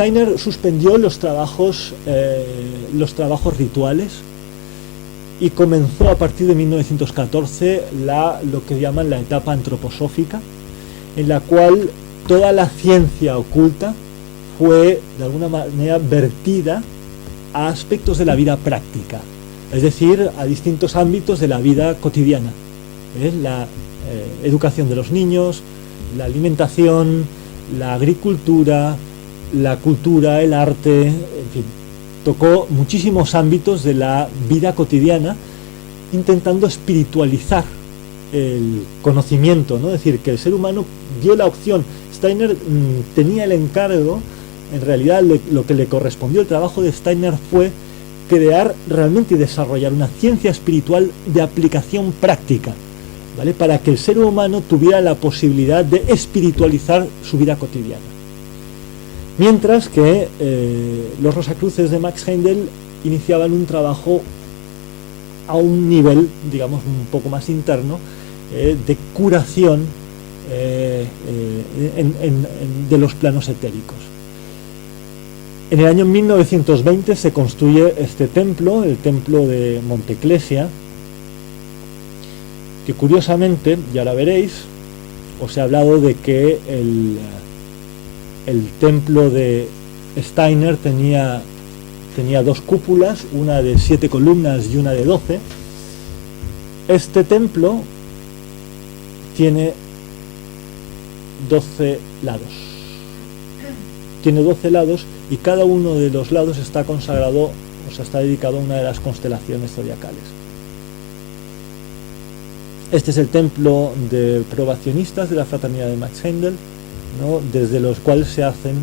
Steiner suspendió los trabajos rituales y comenzó a partir de 1914 lo que llaman la etapa antroposófica, en la cual toda la ciencia oculta fue de alguna manera vertida a aspectos de la vida práctica, es decir, a distintos ámbitos de la vida cotidiana, la educación de los niños, la alimentación, la agricultura, la cultura, el arte, en fin, tocó muchísimos ámbitos de la vida cotidiana, intentando espiritualizar el conocimiento, ¿no? Es decir, que el ser humano dio la opción. Steiner tenía el encargo, en realidad lo que le correspondió, el trabajo de Steiner fue crear realmente y desarrollar una ciencia espiritual de aplicación práctica, ¿vale? Para que el ser humano tuviera la posibilidad de espiritualizar su vida cotidiana. Mientras que los Rosacruces de Max Heindel iniciaban un trabajo a un nivel, digamos, un poco más interno, de curación de los planos etéricos. En el año 1920 se construye este templo, el templo de Monteclesia, que curiosamente, ya la veréis, os he hablado de que el templo de Steiner tenía dos cúpulas, una de 7 columnas y una de 12. Este templo tiene 12 lados. Tiene 12 lados y cada uno de los lados está consagrado, o sea, está dedicado a una de las constelaciones zodiacales. Este es el templo de probacionistas de la fraternidad de Max Heindel, ¿no? Desde los cuales se hacen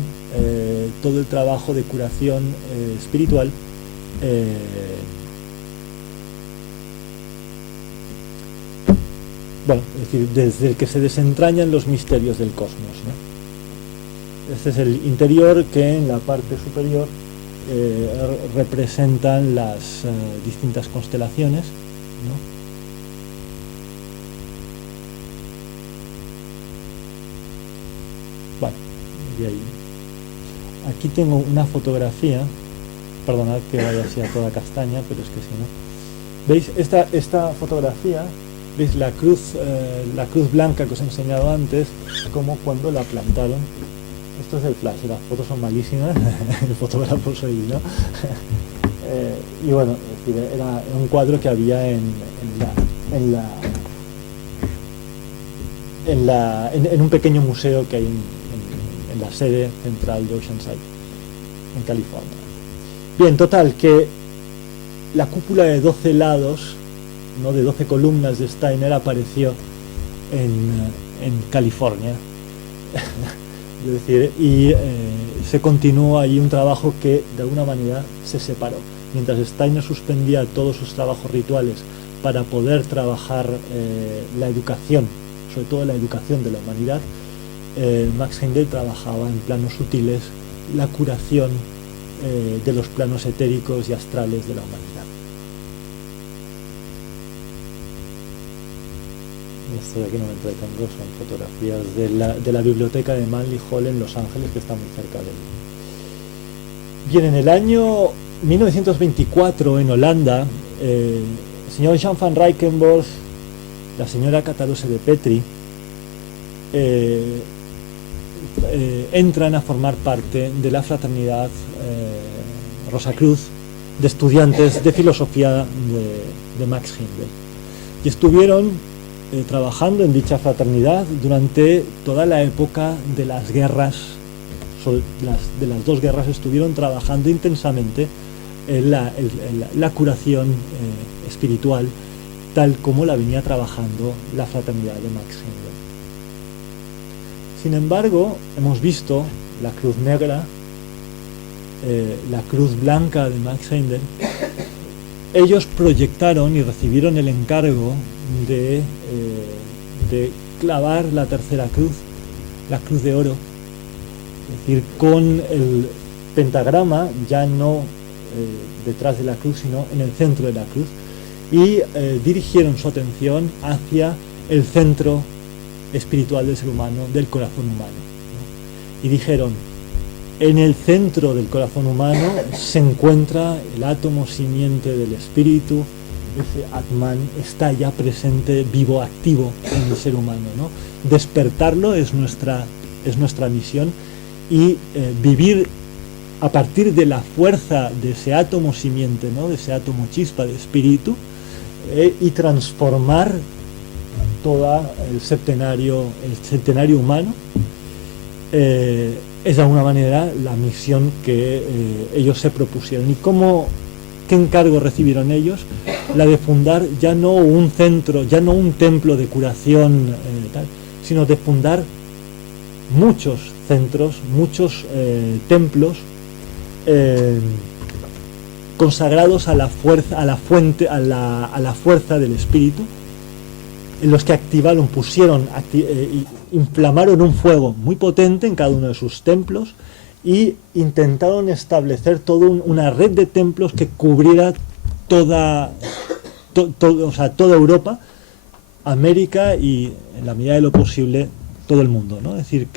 todo el trabajo de curación espiritual, bueno, es decir, desde el que se desentrañan los misterios del cosmos, ¿no? Este es el interior, que en la parte superior representan las distintas constelaciones, ¿no? Bueno, y ahí. Aquí tengo una fotografía, perdonad que vaya así a toda castaña, pero es que si no. ¿Veis esta fotografía? ¿Veis la cruz blanca que os he enseñado antes? Como cuando la plantaron. Esto es el flash, las fotos son malísimas, el fotógrafo soy yo, ¿no? Y bueno, es decir, era un cuadro que había en un pequeño museo que hay en la sede central de Oceanside, en California. Bien, total, que la cúpula de 12 lados, ¿no? De 12 columnas de Steiner apareció en California. Es decir, y se continuó ahí un trabajo que de alguna manera se separó. Mientras Steiner suspendía todos sus trabajos rituales para poder trabajar la educación, sobre todo la educación de la humanidad, Max Heindel trabajaba en planos sutiles la curación de los planos etéricos y astrales de la humanidad. Esto de aquí no me entretengo, son fotografías de la biblioteca de Manly Hall en Los Ángeles, que está muy cerca de él. Bien, en el año 1924 en Holanda, el señor Jan van Rijkenborg, la señora Catarose de Petri, entran a formar parte de la fraternidad Rosacruz de estudiantes de filosofía de Max Heindel, y estuvieron trabajando en dicha fraternidad durante toda la época de las guerras. De las dos guerras estuvieron trabajando intensamente en la curación espiritual, tal como la venía trabajando la fraternidad de Max Heindel. Sin embargo, hemos visto la cruz negra, la cruz blanca de Max Heindel. Ellos proyectaron y recibieron el encargo de clavar la tercera cruz, la cruz de oro, es decir, con el pentagrama ya no detrás de la cruz, sino en el centro de la cruz, y dirigieron su atención hacia el centro espiritual del ser humano, del corazón humano, ¿no? Y dijeron: En el centro del corazón humano se encuentra el átomo simiente del espíritu. Ese Atman está ya presente, vivo, activo en el ser humano, ¿no? Despertarlo es nuestra misión, y vivir a partir de la fuerza de ese átomo simiente, ¿no? De ese átomo chispa de espíritu, y transformar todo el centenario humano. Es de alguna manera la misión que ellos se propusieron. ¿Y qué encargo recibieron ellos? La de fundar ya no un centro, ya no un templo de curación, sino de fundar muchos centros, muchos templos consagrados a la fuerza, a la fuente, a la fuerza del espíritu, en los que activaron, inflamaron un fuego muy potente en cada uno de sus templos, y intentaron establecer toda una red de templos que cubriera toda Europa, América y, en la medida de lo posible, todo el mundo, ¿no? Es decir,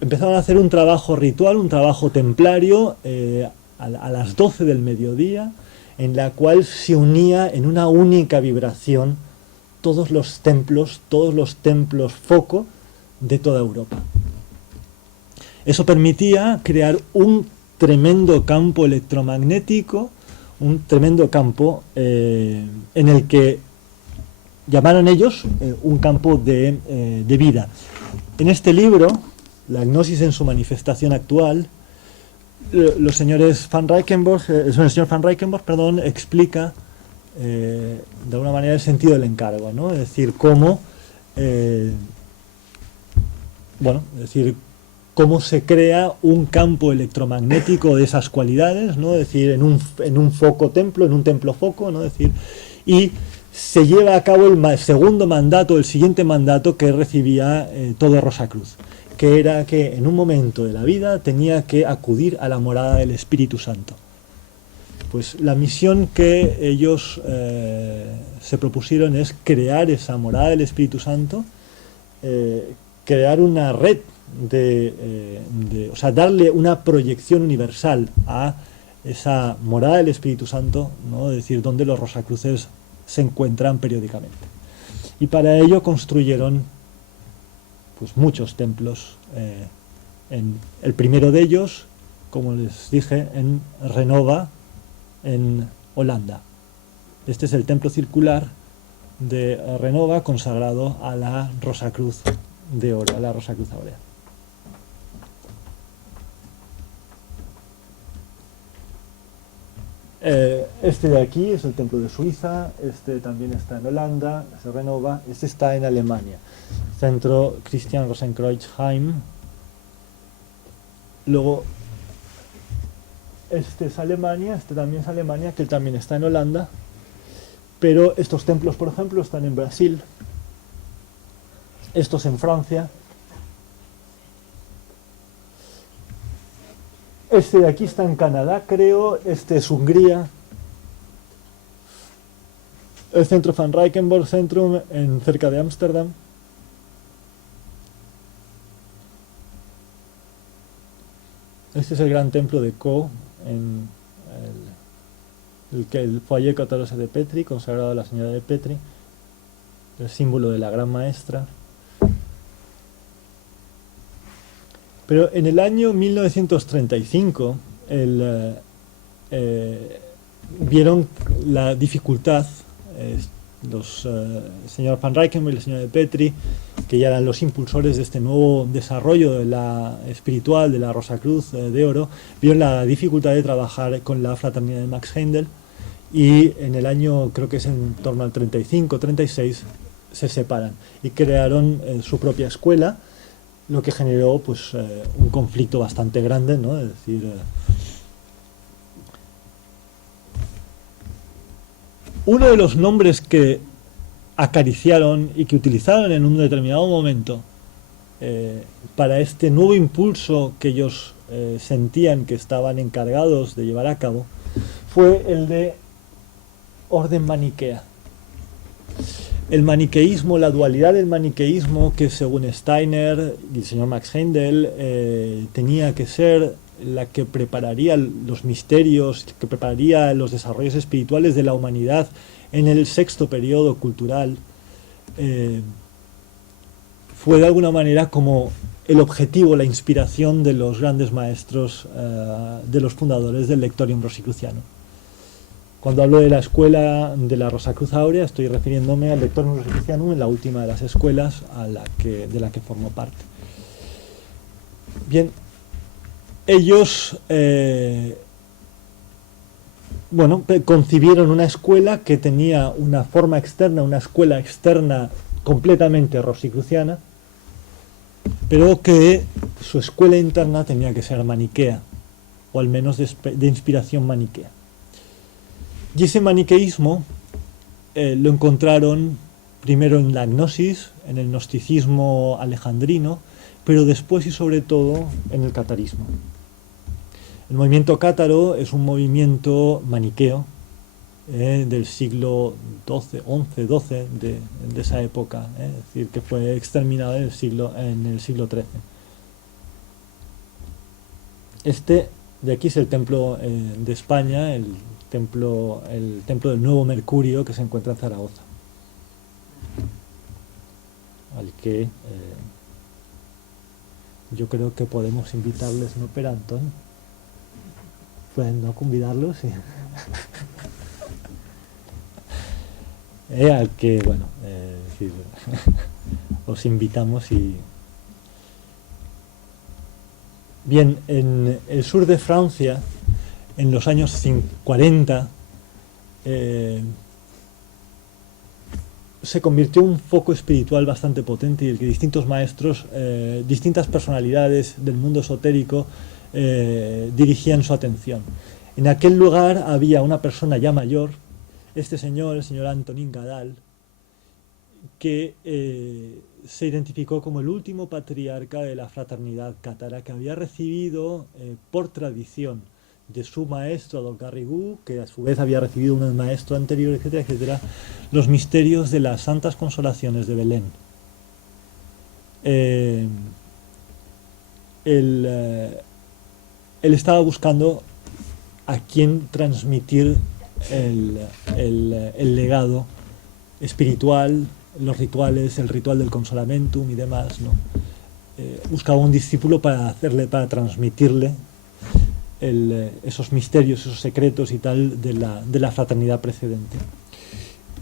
empezaron a hacer un trabajo ritual, un trabajo templario, a las 12 del mediodía, en la cual se unía en una única vibración todos los templos foco de toda Europa. Eso permitía crear un tremendo campo electromagnético, un tremendo campo en el que llamaron ellos un campo de vida. En este libro, La Gnosis en su manifestación actual, el señor Van Reichenborch, explica de alguna manera el sentido del encargo, ¿no? Es decir, cómo se crea un campo electromagnético de esas cualidades, ¿no? Es decir, en un foco templo, en un templo foco, ¿no? Es decir, y se lleva a cabo el segundo mandato, el siguiente mandato que recibía todo Rosacruz, que era que en un momento de la vida tenía que acudir a la morada del Espíritu Santo. Pues la misión que ellos se propusieron es crear esa morada del Espíritu Santo, crear una red darle una proyección universal a esa morada del Espíritu Santo, ¿no? Es decir, donde los Rosacruces se encuentran periódicamente. Y para ello construyeron pues muchos templos. El primero de ellos, como les dije, en Renova, en Holanda. Este es el templo circular de Renova, consagrado a la Rosacruz de oro, a la Rosacruz Aurea. Este de aquí es el templo de Suiza, este también está en Holanda, se Renova, este está en Alemania, Centro Christian Rosenkreuz Heim. Luego este es Alemania, este también es Alemania, que también está en Holanda, pero estos templos, por ejemplo, están en Brasil, estos en Francia. Este de aquí está en Canadá, creo. Este es Hungría. El centro Van Reichenborch Centrum, cerca de Ámsterdam. Este es el gran templo de Co, en el foyer Catarose de Petri, consagrado a la Señora de Petri, el símbolo de la Gran Maestra. Pero en el año 1935 vieron la dificultad, el señor Van Reichenborch y la señora de Petri, que ya eran los impulsores de este nuevo desarrollo de la espiritual de la Rosacruz de oro, vieron la dificultad de trabajar con la fraternidad de Max Heindel, y en el año, creo que es en torno al 35-36, se separan y crearon su propia escuela, lo que generó pues un conflicto bastante grande, ¿no? Es decir, uno de los nombres que acariciaron y que utilizaron en un determinado momento para este nuevo impulso que ellos sentían que estaban encargados de llevar a cabo fue el de orden maniquea. El maniqueísmo, la dualidad del maniqueísmo, que según Steiner y el señor Max Heindel tenía que ser la que prepararía los misterios, que prepararía los desarrollos espirituales de la humanidad en el sexto periodo cultural, fue de alguna manera como el objetivo, la inspiración de los grandes maestros, de los fundadores del Lectorium Rosicruciano. Cuando hablo de la escuela de la Rosacruz Áurea, estoy refiriéndome al Lectorium Rosicrucianum, en la última de las escuelas de la que formo parte. Bien, ellos concibieron una escuela que tenía una forma externa, una escuela externa completamente rosicruciana, pero que su escuela interna tenía que ser maniquea, o al menos de inspiración maniquea. Y ese maniqueísmo lo encontraron primero en la gnosis, en el gnosticismo alejandrino, pero después y sobre todo en el catarismo. El movimiento cátaro es un movimiento maniqueo del siglo XII, de esa época, es decir, que fue exterminado en el siglo XIII. Este de aquí es el templo de España, el templo del Nuevo Mercurio, que se encuentra en Zaragoza, al que yo creo que podemos invitarles, ¿no, Per Antón? Pueden no convidarlos, sí. Al que, bueno, decir, os invitamos y... Bien, en el sur de Francia, en los años 40, se convirtió en un foco espiritual bastante potente y el que distintos maestros, distintas personalidades del mundo esotérico dirigían su atención. En aquel lugar había una persona ya mayor, este señor, el señor Antonín Gadal, que se identificó como el último patriarca de la fraternidad cátara, que había recibido por tradición de su maestro Don Garrigou, que a su vez había recibido un maestro anterior, etcétera, etcétera, los misterios de las Santas Consolaciones de Belén. Él estaba buscando a quién transmitir el legado espiritual, los rituales, el ritual del consolamentum y demás, ¿no? Buscaba un discípulo para transmitirle esos misterios, esos secretos y tal de la fraternidad precedente.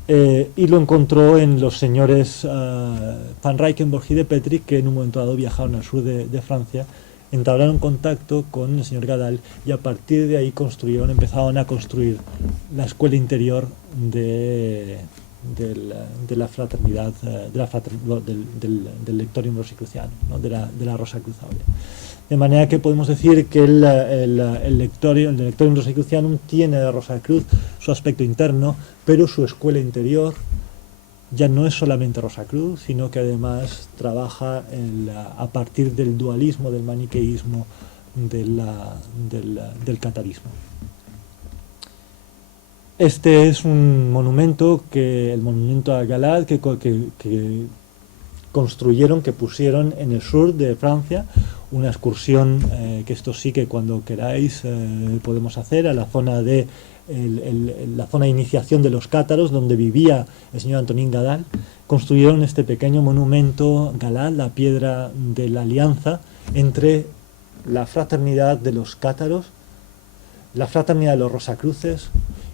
Y lo encontró en los señores Van Reichenborch y de Petri, que en un momento dado viajaron al sur de Francia, entablaron contacto con el señor Gadal y a partir de ahí empezaron a construir la escuela interior de la fraternidad, del Lectorium Rosicruciano, ¿no? de la Rosacruz Áurea. De manera que podemos decir que el Lectorium Rosicrucianum tiene de Rosacruz su aspecto interno, pero su escuela interior ya no es solamente Rosacruz, sino que además trabaja a partir del dualismo, del maniqueísmo, del catarismo. Este es un monumento, el monumento a Galad, que construyeron, que pusieron en el sur de Francia, una excursión que esto sí que cuando queráis podemos hacer a la zona de la zona de iniciación de los cátaros, donde vivía el señor Antonín Gadal. Construyeron este pequeño monumento Galad, la piedra de la alianza entre la fraternidad de los cátaros, la fraternidad de los Rosacruces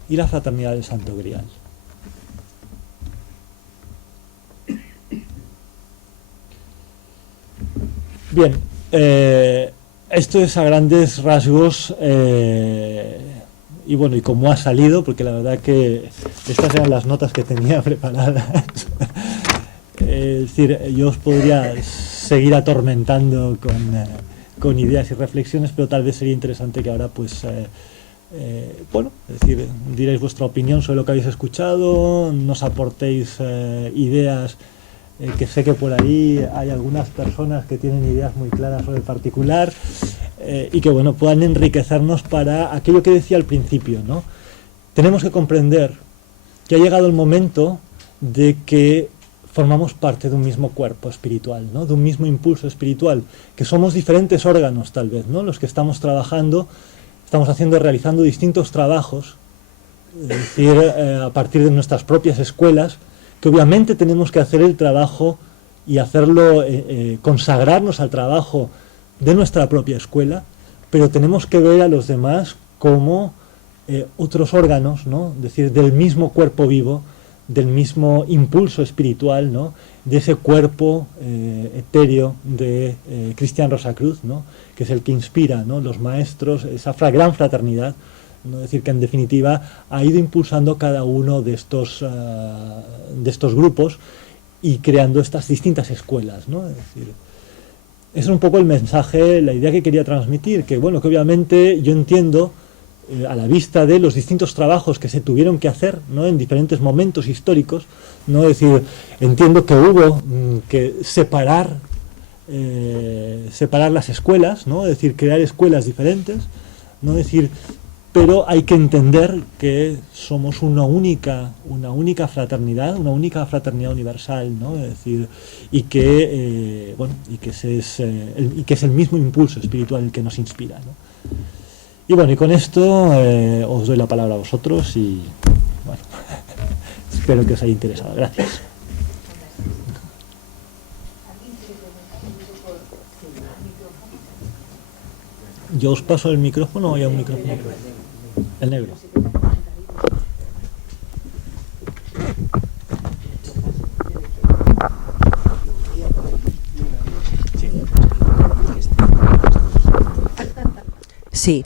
y la fraternidad del Santo Grial. Bien, esto es a grandes rasgos, y bueno, y como ha salido, porque la verdad que estas eran las notas que tenía preparadas. Es decir, yo os podría seguir atormentando con ideas y reflexiones, pero tal vez sería interesante que ahora pues bueno, es decir, diréis vuestra opinión sobre lo que habéis escuchado, nos aportéis ideas, que sé que por ahí hay algunas personas que tienen ideas muy claras sobre el particular, y que bueno, puedan enriquecernos para aquello que decía al principio, ¿no? Tenemos que comprender que ha llegado el momento de que formamos parte de un mismo cuerpo espiritual, ¿no? De un mismo impulso espiritual, que somos diferentes órganos tal vez, ¿no? Los que estamos trabajando, realizando distintos trabajos, es decir, a partir de nuestras propias escuelas, que obviamente tenemos que hacer el trabajo y hacerlo, consagrarnos al trabajo de nuestra propia escuela, pero tenemos que ver a los demás como otros órganos, ¿no? Es decir, del mismo cuerpo vivo, del mismo impulso espiritual, ¿no? De ese cuerpo etéreo de Cristian Rosacruz, ¿no? Que es el que inspira, ¿no? Los maestros, esa gran fraternidad, ¿no? Es decir, que en definitiva ha ido impulsando cada uno de estos grupos y creando estas distintas escuelas, ¿no? Es decir, ese es un poco el mensaje, la idea que quería transmitir, que bueno, que obviamente yo entiendo, a la vista de los distintos trabajos que se tuvieron que hacer, ¿no? En diferentes momentos históricos, ¿no? Es decir, entiendo que hubo que separar las escuelas, ¿no? Es decir, crear escuelas diferentes, ¿no? Es decir, pero hay que entender que somos una única fraternidad, una única fraternidad universal, ¿no? Es decir, y que ese es el mismo impulso espiritual el que nos inspira, ¿no? Y bueno, y con esto os doy la palabra a vosotros y bueno, espero que os haya interesado. Gracias. Yo os paso el micrófono, o hay un micrófono. El negro. Sí.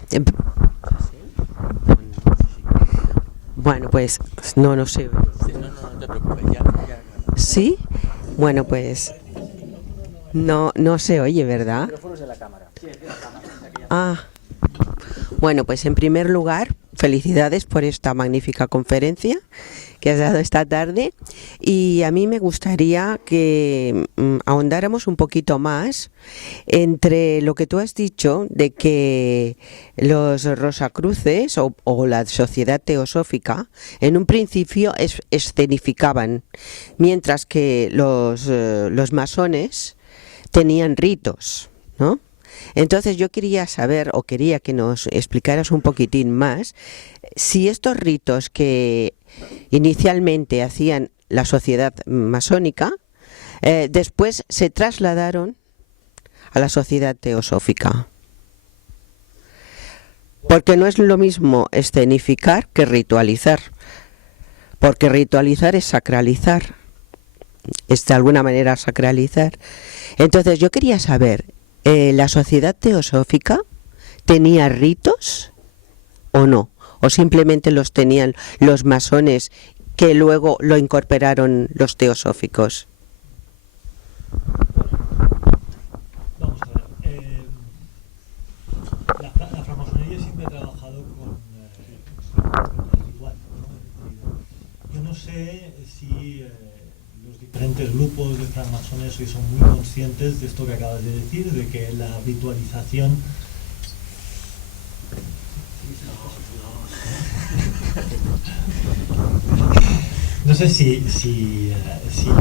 Bueno, pues no sé. No te preocupes, ya. ¿Sí? Bueno, pues no se oye, ¿verdad? Micrófonos de la cámara. Sí, es de la cámara. Ah. Bueno, pues en primer lugar, felicidades por esta magnífica conferencia que has dado esta tarde, y a mí me gustaría que ahondáramos un poquito más entre lo que tú has dicho de que los Rosacruces o la Sociedad Teosófica en un principio escenificaban, mientras que los masones tenían ritos, ¿no? Entonces yo quería saber, o quería que nos explicaras un poquitín más, si estos ritos que inicialmente hacían la sociedad masónica, después se trasladaron a la sociedad teosófica. Porque no es lo mismo escenificar que ritualizar, porque ritualizar es sacralizar, es de alguna manera sacralizar. Entonces yo quería saber, ¿la sociedad teosófica tenía ritos o no? ¿O simplemente los tenían los masones que luego lo incorporaron los teosóficos? Vamos a ver. La francmasonería siempre ha trabajado con igual, ¿no? Yo no sé si los diferentes grupos de francmasones hoy son muy conscientes de esto que acabas de decir, de que la ritualización no sé si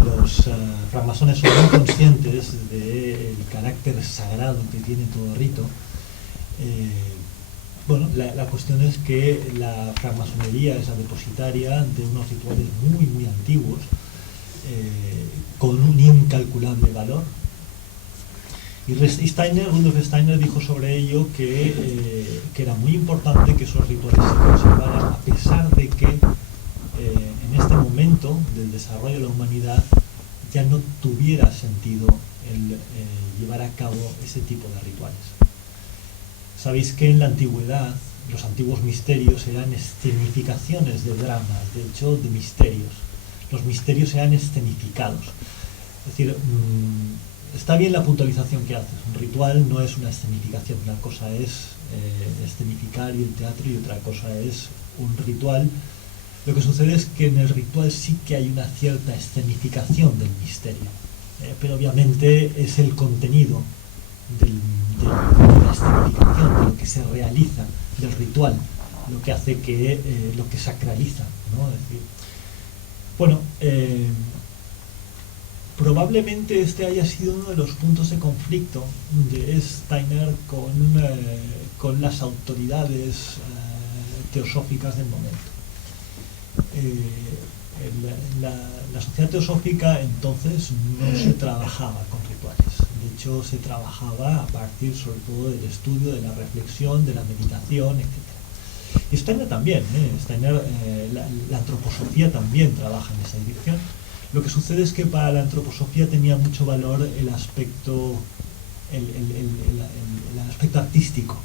los francmasones son muy conscientes del carácter sagrado que tiene todo rito. Bueno, la cuestión es que la francmasonería es la depositaria de unos rituales muy, muy antiguos, con un incalculable valor. Y Rudolf Steiner dijo sobre ello que era muy importante que esos rituales se conservaran, a pesar de que en este momento del desarrollo de la humanidad ya no tuviera sentido el llevar a cabo ese tipo de rituales. Sabéis que en la antigüedad los antiguos misterios eran escenificaciones de dramas, de hecho de misterios. Los misterios eran escenificados. Es decir, está bien la puntualización que haces. Un ritual no es una escenificación. Una cosa es escenificar y el teatro, y otra cosa es un ritual. Lo que sucede es que en el ritual sí que hay una cierta escenificación del misterio, pero obviamente es el contenido de la escenificación, de lo que se realiza del ritual, lo que hace que lo que sacraliza, ¿no? Es decir, Bueno, probablemente este haya sido uno de los puntos de conflicto de Steiner con las autoridades teosóficas del momento. La sociedad teosófica entonces no se trabajaba con rituales, de hecho se trabajaba a partir sobre todo del estudio, de la reflexión, de la meditación, etc. Y Steiner también, la antroposofía también trabaja en esa dirección. Lo que sucede es que para la antroposofía tenía mucho valor el aspecto, el aspecto artístico.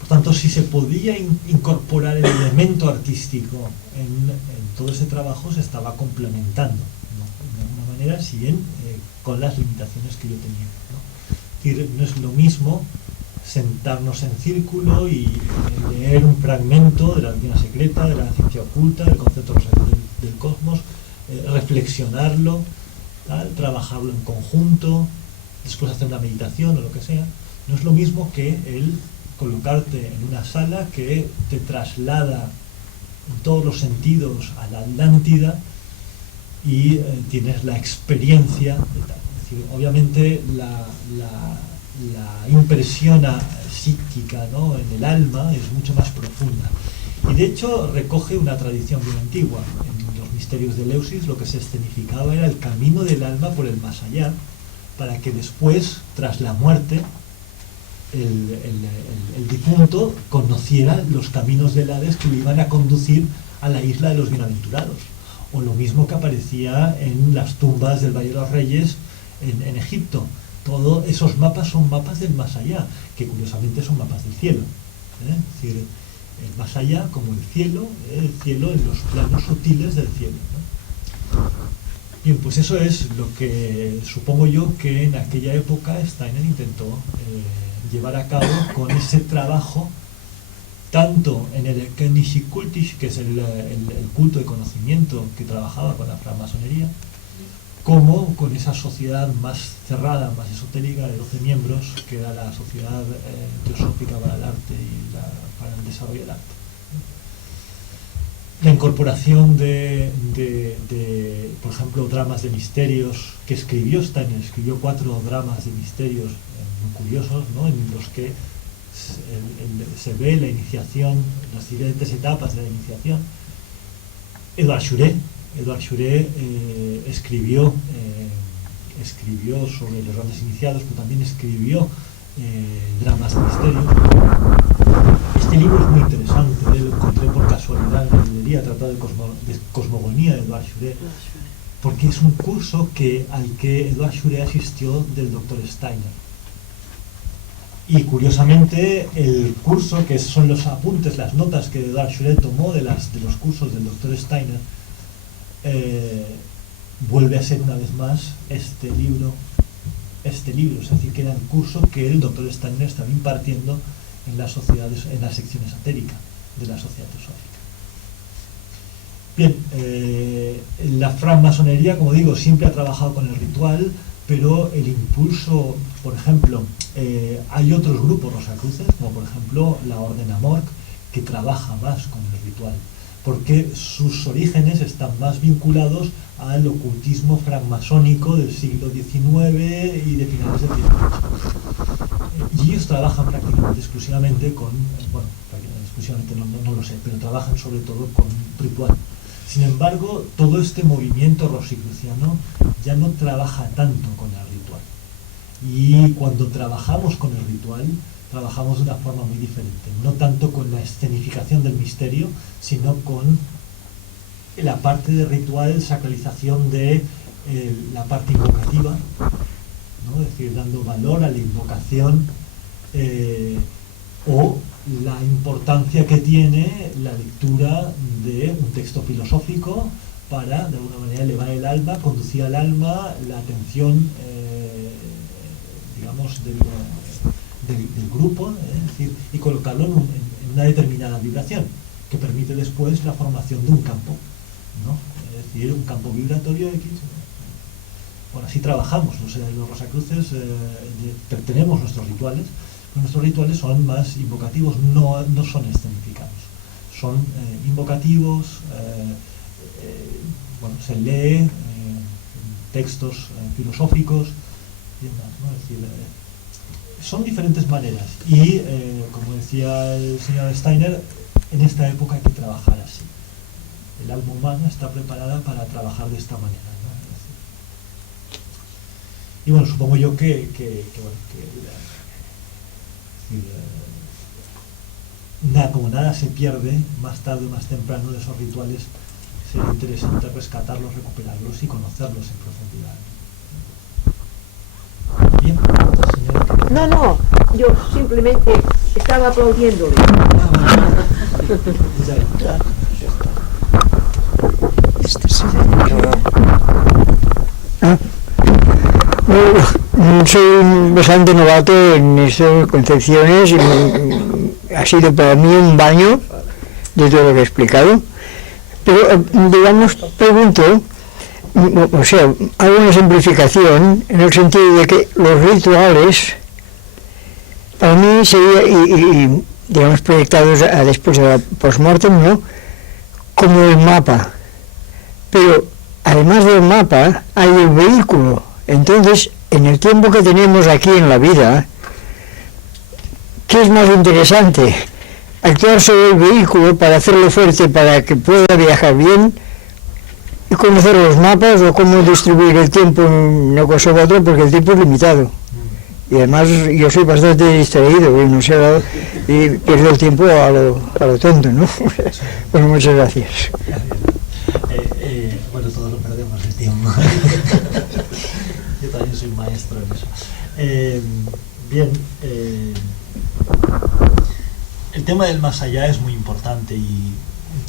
Por tanto, si se podía incorporar el elemento artístico en todo ese trabajo, se estaba complementando, ¿no? De alguna manera, si bien con las limitaciones que yo tenía, ¿no? Es decir, no es lo mismo sentarnos en círculo y leer un fragmento de la Doctrina Secreta, de la ciencia oculta, del concepto del cosmos, reflexionarlo, ¿tal? Trabajarlo en conjunto, después hacer una meditación o lo que sea. No es lo mismo que el colocarte en una sala que te traslada en todos los sentidos a la Atlántida y tienes la experiencia de tal. Es decir, obviamente la impresión psíquica, ¿no?, en el alma es mucho más profunda. Y de hecho recoge una tradición muy antigua. En los misterios de Eleusis lo que se escenificaba era el camino del alma por el más allá, para que después, tras la muerte, el difunto conociera los caminos del Hades que le iban a conducir a la isla de los bienaventurados. O lo mismo que aparecía en las tumbas del Valle de los Reyes en Egipto. Todos esos mapas son mapas del más allá, que curiosamente son mapas del cielo. Es decir, el más allá como el cielo en los planos sutiles del cielo, ¿no? Bien, pues eso es lo que supongo yo que en aquella época Steiner intentó llevar a cabo con ese trabajo, tanto en el Kenishkultish, que es el culto de conocimiento que trabajaba con la francmasonería, como con esa sociedad más cerrada, más esotérica, de 12 miembros, que era la Sociedad Teosófica para el Arte y para el Desarrollo del Arte. La incorporación de, por ejemplo, dramas de misterios que escribió Steiner, escribió 4 dramas de misterios muy curiosos, ¿no?, en los que se ve la iniciación, las diferentes etapas de la iniciación. Edward Schuré escribió sobre los grandes iniciados, pero también escribió dramas de misterio. Este libro es muy interesante, lo encontré por casualidad en la librería, Tratado de Cosmogonía de Edward Schuré, porque es un curso al que Edward Schuré asistió del Dr. Steiner. Y curiosamente el curso, que son los apuntes, las notas que Edward Schuré tomó de los cursos del Dr. Steiner, vuelve a ser una vez más este libro, es decir, que era el curso que el Dr. Steiner estaba impartiendo en las sociedades, en la sección esotérica de la Sociedad Teosófica. Bien, la francmasonería, como digo, siempre ha trabajado con el ritual, pero el impulso, por ejemplo, hay otros grupos rosacruces, como por ejemplo la Orden Amorc, que trabaja más con el ritual, porque sus orígenes están más vinculados al ocultismo francmasónico del siglo XIX y de finales del XVIII. Y ellos trabajan prácticamente exclusivamente con, bueno, exclusivamente no lo sé, pero trabajan sobre todo con ritual. Sin embargo, todo este movimiento rosicruciano ya no trabaja tanto con el ritual. Y cuando trabajamos con el ritual, trabajamos de una forma muy diferente, no tanto con la escenificación del misterio, sino con la parte de ritual, sacralización de la parte invocativa, ¿no? Es decir, dando valor a la invocación o la importancia que tiene la lectura de un texto filosófico para, de alguna manera, elevar el alma, conducir al alma la atención, digamos, del grupo, es decir, y colocarlo en una determinada vibración que permite después la formación de un campo, ¿no? Es decir, un campo vibratorio X. Bueno, así trabajamos, los Rosacruces tenemos nuestros rituales, pero nuestros rituales son más invocativos, no son escenificados, son invocativos, bueno, se lee textos filosóficos y demás, ¿no? Es decir, son diferentes maneras y, como decía el señor Steiner, en esta época hay que trabajar así. El alma humana está preparada para trabajar de esta manera, ¿no? Y bueno, supongo yo que como nada se pierde, más tarde o más temprano de esos rituales sería interesante rescatarlos, recuperarlos y conocerlos en profundidad. Bien, señora. No, yo simplemente estaba aplaudiéndole. Soy bastante novato en estas concepciones y ha sido para mí un baño de todo lo que he explicado, pero digamos, pregunto, o sea, hago una simplificación en el sentido de que los rituales para mí sería, y digamos proyectados a después de la postmortem, ¿no?, como el mapa, pero además del mapa hay el vehículo. Entonces, en el tiempo que tenemos aquí en la vida, ¿qué es más interesante? ¿Actuar sobre el vehículo para hacerlo fuerte para que pueda viajar bien y conocer los mapas, o cómo distribuir el tiempo en una cosa u otra, porque el tiempo es limitado? Y además yo soy bastante distraído y no sé, y pierdo el tiempo a lo tonto, ¿no? Bueno, muchas gracias. Bueno, todos lo perdemos el tiempo. Yo también soy maestro en eso. Bien, el tema del más allá es muy importante, y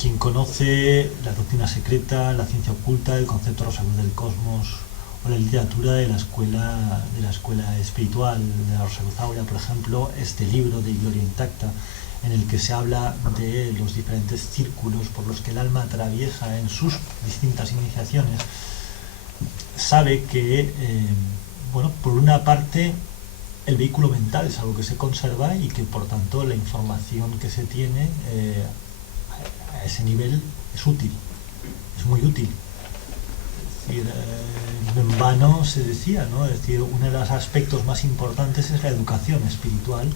quien conoce la doctrina secreta, la ciencia oculta, el concepto Rosacruz del cosmos o la literatura de la escuela espiritual de la Rosacruz Áurea, por ejemplo, este libro de Gloria Intacta, en el que se habla de los diferentes círculos por los que el alma atraviesa en sus distintas iniciaciones, sabe que, bueno, por una parte el vehículo mental es algo que se conserva y que por tanto la información que se tiene a ese nivel es útil, es muy útil. Es decir, en vano se decía, ¿no? Es decir, uno de los aspectos más importantes es la educación espiritual.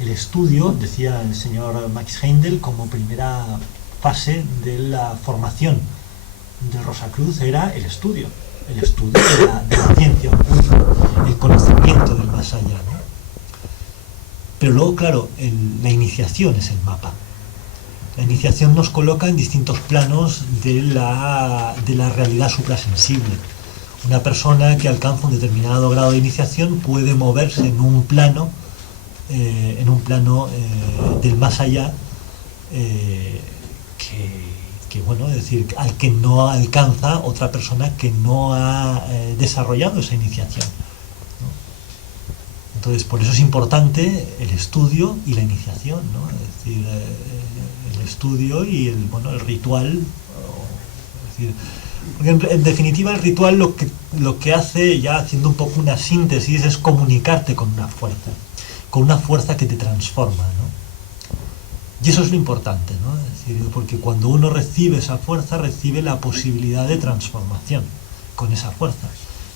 El estudio, decía el señor Max Heindel, como primera fase de la formación de Rosacruz era el estudio de la ciencia oculta, el conocimiento del más allá, ¿no? Pero luego, claro, la iniciación es el mapa. La iniciación nos coloca en distintos planos de la realidad suprasensible. Una persona que alcanza un determinado grado de iniciación puede moverse en un plano del más allá, que bueno, es decir, al que no alcanza otra persona que no ha desarrollado esa iniciación, ¿no? Entonces, por eso es importante el estudio y la iniciación, ¿no? Es decir, el estudio y el ritual, es decir, porque en definitiva el ritual lo que hace, ya haciendo un poco una síntesis, es comunicarte con una fuerza que te transforma, ¿no? Y eso es lo importante, ¿no? Es decir, porque cuando uno recibe esa fuerza, recibe la posibilidad de transformación con esa fuerza.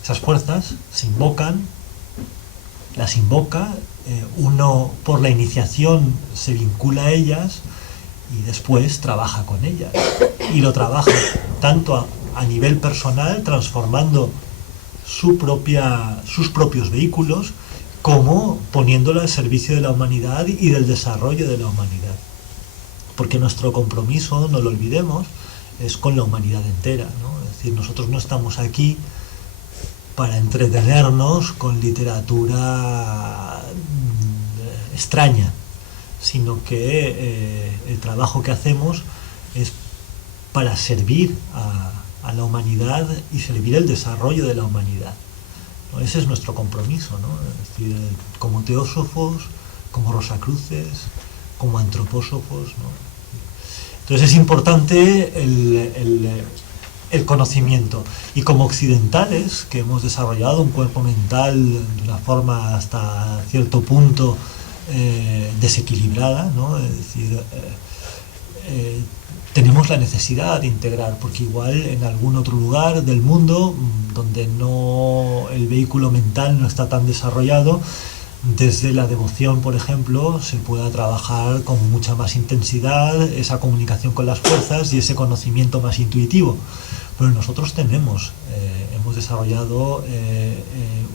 Esas fuerzas se invocan, las invoca, uno por la iniciación se vincula a ellas y después trabaja con ellas. Y lo trabaja tanto a nivel personal, transformando sus propios vehículos, como poniéndolo al servicio de la humanidad y del desarrollo de la humanidad. Porque nuestro compromiso, no lo olvidemos, es con la humanidad entera, ¿no? Es decir, nosotros no estamos aquí para entretenernos con literatura extraña, sino que el trabajo que hacemos es para servir a la humanidad y servir el desarrollo de la humanidad, ¿no? Ese es nuestro compromiso, ¿no? Es decir, como teósofos, como rosacruces, como antropósofos, ¿no? Entonces es importante el conocimiento, y como occidentales que hemos desarrollado un cuerpo mental de una forma hasta cierto punto desequilibrada, ¿no? Es decir, tenemos la necesidad de integrar, porque igual en algún otro lugar del mundo donde el vehículo mental no está tan desarrollado, desde la devoción, por ejemplo, se pueda trabajar con mucha más intensidad esa comunicación con las fuerzas y ese conocimiento más intuitivo. Pero nosotros hemos desarrollado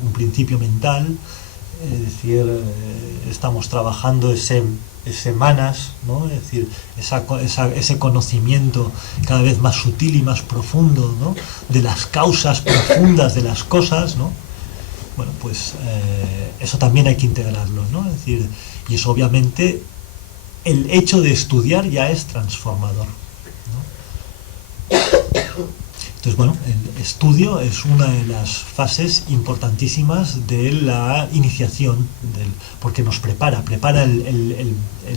un principio mental, es decir, estamos trabajando ese manas, ¿no? Es decir, ese conocimiento cada vez más sutil y más profundo, ¿no? De las causas profundas de las cosas, ¿no? Bueno, pues eso también hay que integrarlo, ¿no? Es decir, y eso obviamente el hecho de estudiar ya es transformador, ¿no? Entonces, bueno, el estudio es una de las fases importantísimas de la iniciación, porque nos prepara el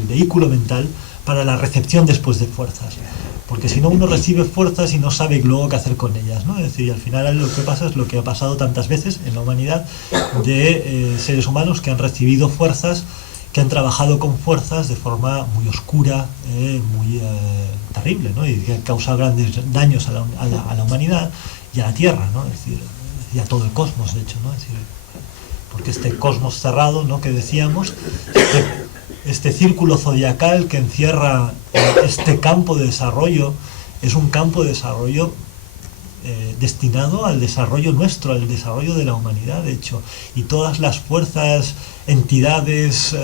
vehículo mental para la recepción después de fuerzas. Porque si no, uno recibe fuerzas y no sabe luego qué hacer con ellas, ¿no? Es decir, al final lo que pasa es lo que ha pasado tantas veces en la humanidad de seres humanos que han recibido fuerzas, que han trabajado con fuerzas de forma muy oscura, muy terrible, ¿no? Y que ha causado grandes daños a la humanidad y a la Tierra, ¿no? Es decir, y a todo el cosmos, de hecho, ¿no? Es decir, porque este cosmos cerrado, ¿no? Que decíamos, este círculo zodiacal que encierra este campo de desarrollo, es un campo de desarrollo destinado al desarrollo nuestro, al desarrollo de la humanidad, de hecho, y todas las fuerzas, entidades,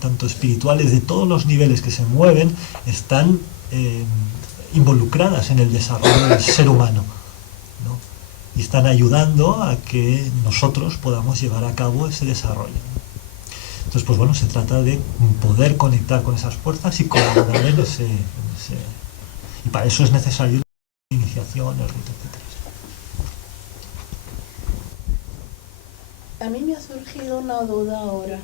tanto espirituales de todos los niveles que se mueven, están involucradas en el desarrollo del ser humano, ¿no? Y están ayudando a que nosotros podamos llevar a cabo ese desarrollo. Entonces, pues bueno, se trata de poder conectar con esas fuerzas y colaborar en ese y para eso es necesario la iniciación, el rito, etc. A mí me ha surgido una duda ahora.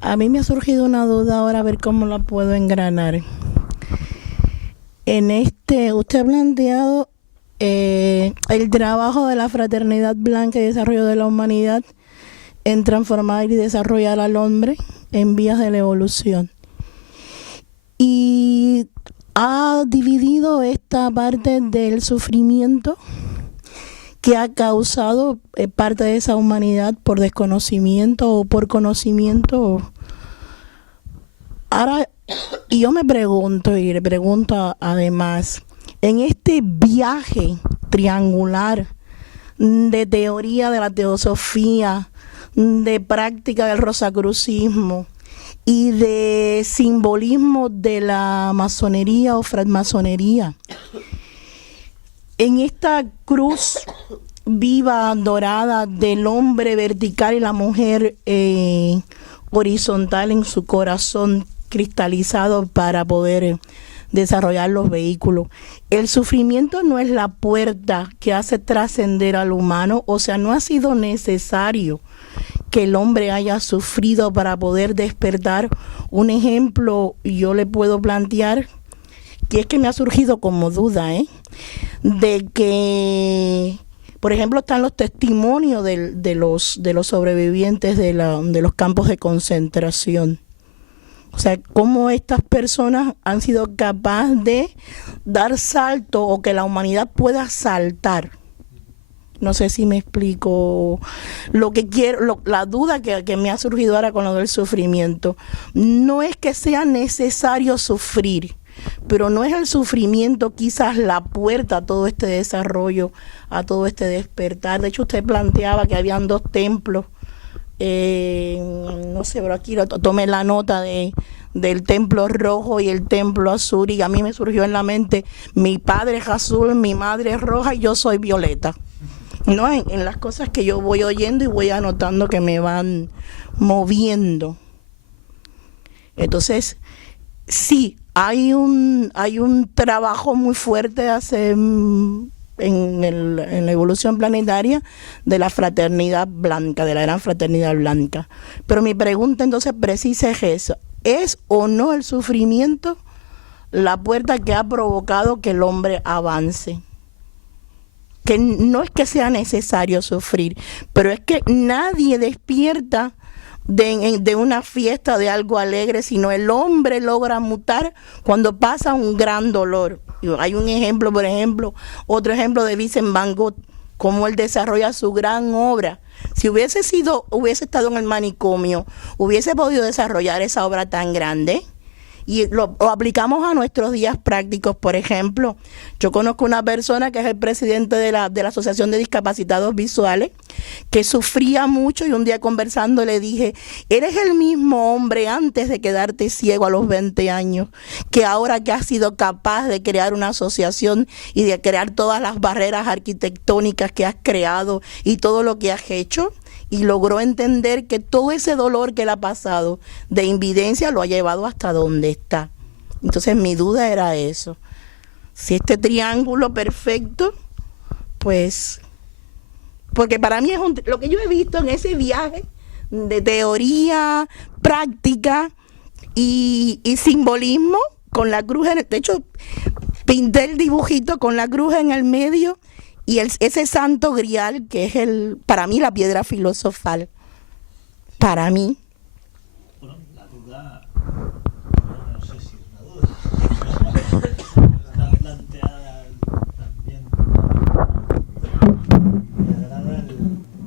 A mí me ha surgido una duda ahora, a ver cómo la puedo engranar. Usted ha planteado el trabajo de la fraternidad blanca y desarrollo de la humanidad en transformar y desarrollar al hombre en vías de la evolución. Y ha dividido esta parte del sufrimiento que ha causado parte de esa humanidad por desconocimiento o por conocimiento. Ahora, yo me pregunto y le pregunto además, en este viaje triangular de teoría de la teosofía, de práctica del rosacrucismo y de simbolismo de la masonería o francmasonería, en esta cruz viva, dorada, del hombre vertical y la mujer horizontal en su corazón cristalizado para poder desarrollar los vehículos. El sufrimiento no es la puerta que hace trascender al humano, o sea, no ha sido necesario que el hombre haya sufrido para poder despertar. Un ejemplo yo le puedo plantear, que es que me ha surgido como duda, de que, por ejemplo, están los testimonios de los sobrevivientes de los campos de concentración. O sea, cómo estas personas han sido capaces de dar salto o que la humanidad pueda saltar. No sé si me explico lo que quiero, la duda que me ha surgido ahora con lo del sufrimiento. No es que sea necesario sufrir, pero no es el sufrimiento quizás la puerta a todo este desarrollo, a todo este despertar. De hecho, usted planteaba que habían dos templos. No sé, pero aquí tomé la nota del templo rojo y el templo azul, y a mí me surgió en la mente, mi padre es azul, mi madre es roja y yo soy violeta. No, en las cosas que yo voy oyendo y voy anotando que me van moviendo. Entonces, sí, hay un trabajo muy fuerte en la evolución planetaria de la fraternidad blanca, de la gran fraternidad blanca. Pero mi pregunta entonces precisa es eso: ¿es o no el sufrimiento la puerta que ha provocado que el hombre avance? que no es que sea necesario sufrir, pero es que nadie despierta de una fiesta, de algo alegre, sino el hombre logra mutar cuando pasa un gran dolor. Hay un ejemplo, por ejemplo, otro ejemplo de Vincent Van Gogh, cómo él desarrolla su gran obra. Si hubiese estado en el manicomio, hubiese podido desarrollar esa obra tan grande. Y lo aplicamos a nuestros días prácticos. Por ejemplo, yo conozco una persona que es el presidente de la Asociación de Discapacitados Visuales, que sufría mucho, y un día conversando le dije: eres el mismo hombre antes de quedarte ciego a los 20 años, que ahora que has sido capaz de crear una asociación y de crear todas las barreras arquitectónicas que has creado y todo lo que has hecho. Y logró entender que todo ese dolor que él ha pasado de invidencia lo ha llevado hasta donde está. Entonces mi duda era eso. Si este triángulo perfecto, pues, porque para mí es lo que yo he visto en ese viaje de teoría, práctica y simbolismo, con la cruz, de hecho, pinté el dibujito con la cruz en el medio. Y ese santo grial, que es para mí la piedra filosofal, para mí. Bueno, la duda, no sé si es una duda, está planteada también. Me agrada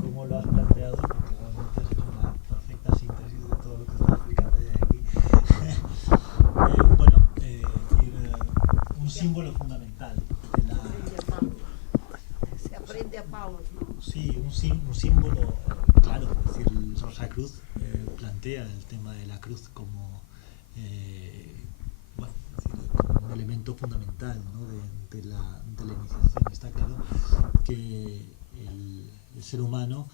cómo lo has planteado, porque realmente es una perfecta síntesis de todo lo que estás explicando de aquí. Un símbolo fundamental de la... Sí, un símbolo, claro, es decir, Rosa Cruz plantea el tema de la cruz como, como un elemento fundamental, ¿no? de la iniciación. Está claro que el ser humano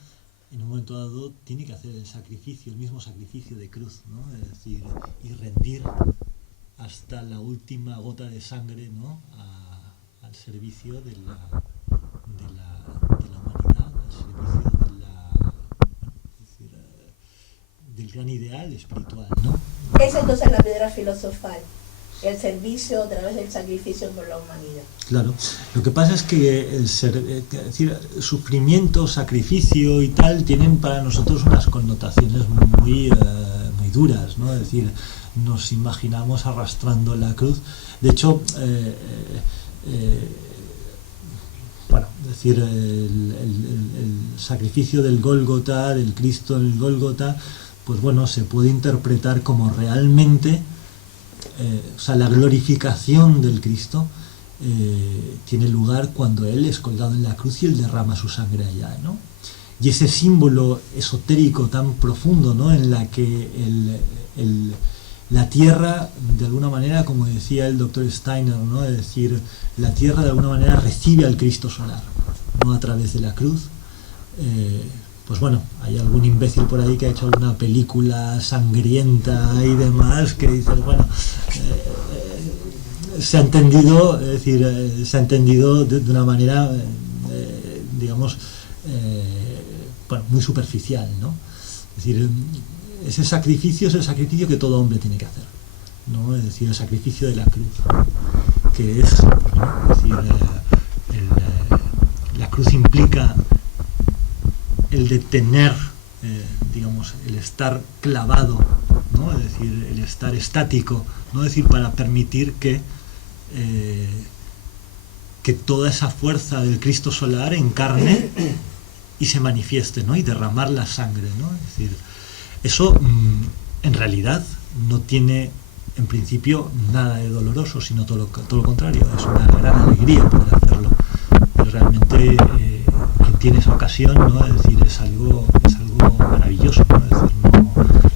en un momento dado tiene que hacer el mismo sacrificio de cruz, ¿no? Es decir, y rendir hasta la última gota de sangre, ¿no? Al servicio de la humanidad, al servicio del gran ideal espiritual, ¿no? Esa entonces es la piedra filosofal, el servicio a través del sacrificio por la humanidad. Claro, lo que pasa es que sufrimiento, sacrificio y tal tienen para nosotros unas connotaciones muy duras, ¿no? Es decir, nos imaginamos arrastrando la cruz. De hecho, es decir, el sacrificio del Gólgota, del Cristo en el Gólgota, pues bueno, se puede interpretar como realmente, la glorificación del Cristo tiene lugar cuando Él es colgado en la cruz y Él derrama su sangre allá, ¿no? Y ese símbolo esotérico tan profundo, ¿no? En la que la tierra, de alguna manera, como decía el doctor Steiner, ¿no? Es decir, la tierra de alguna manera recibe al Cristo solar, ¿no? A través de la cruz. Pues bueno, hay algún imbécil por ahí que ha hecho alguna película sangrienta y demás que dice, bueno, se ha entendido, es decir, se ha entendido de una manera, digamos, muy superficial, ¿no? Es decir, ese sacrificio es el sacrificio que todo hombre tiene que hacer, ¿no? Es decir, el sacrificio de la cruz, que es, es decir, la cruz implica el detener, digamos, el estar clavado, ¿no? Es decir, el estar estático, ¿no? Es decir, para permitir que toda esa fuerza del Cristo solar encarne y se manifieste, ¿no? Y derramar la sangre, ¿no? Es decir, eso en realidad no tiene en principio nada de doloroso, sino todo lo contrario, es una gran alegría poder hacerlo. Pero realmente quien tiene esa ocasión, ¿no? Es decir, es algo maravilloso, ¿no? Es decir,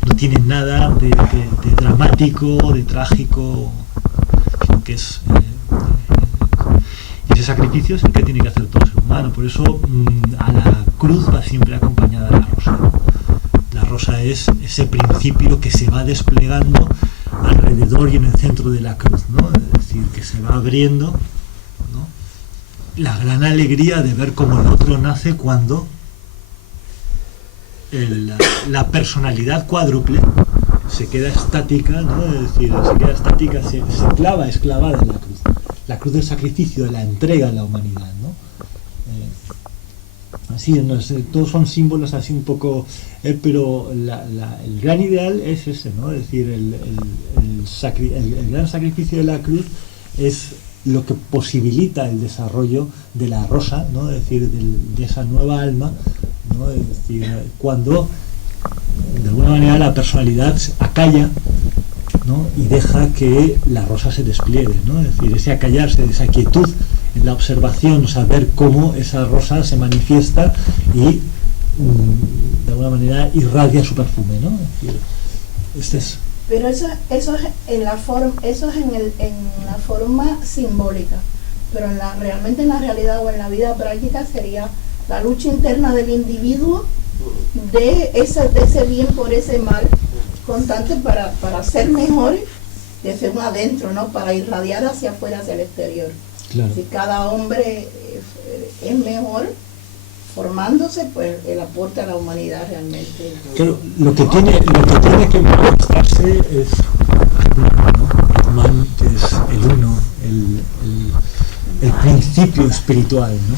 no tiene nada de dramático, de trágico, sino que es ese sacrificio es el que tiene que hacer todo ser humano. Por eso a la cruz va siempre acompañada la rosa, ¿no? La rosa es ese principio que se va desplegando alrededor y en el centro de la cruz, ¿no? Es decir, que se va abriendo, ¿no? La gran alegría de ver cómo el otro nace cuando la personalidad cuádruple se queda estática, ¿no? Es decir, se queda estática, se clava, es clavada en la cruz del sacrificio, de la entrega a la humanidad, ¿no? Sí, no sé, todos son símbolos así un poco, pero el gran ideal es ese, ¿no? Es decir, el gran sacrificio de la cruz es lo que posibilita el desarrollo de la rosa, ¿no? Es decir, de esa nueva alma, ¿no? Es decir, cuando de alguna manera la personalidad acalla, ¿no? Y deja que la rosa se despliegue, ¿no? Es decir, ese acallarse, esa quietud en la observación, saber cómo esa rosa se manifiesta y de alguna manera irradia su perfume, ¿no? Es decir, este es. Pero eso es en la forma, eso es en la forma simbólica, pero realmente en la realidad o en la vida práctica sería la lucha interna del individuo de ese bien por ese mal constante para ser mejores desde uno adentro, ¿no? Para irradiar hacia afuera, hacia el exterior. Claro. Si cada hombre es mejor formándose, pues el aporte a la humanidad realmente. Claro, lo que tiene que manifestarse es Man, que es el uno, el principio espiritual, ¿no?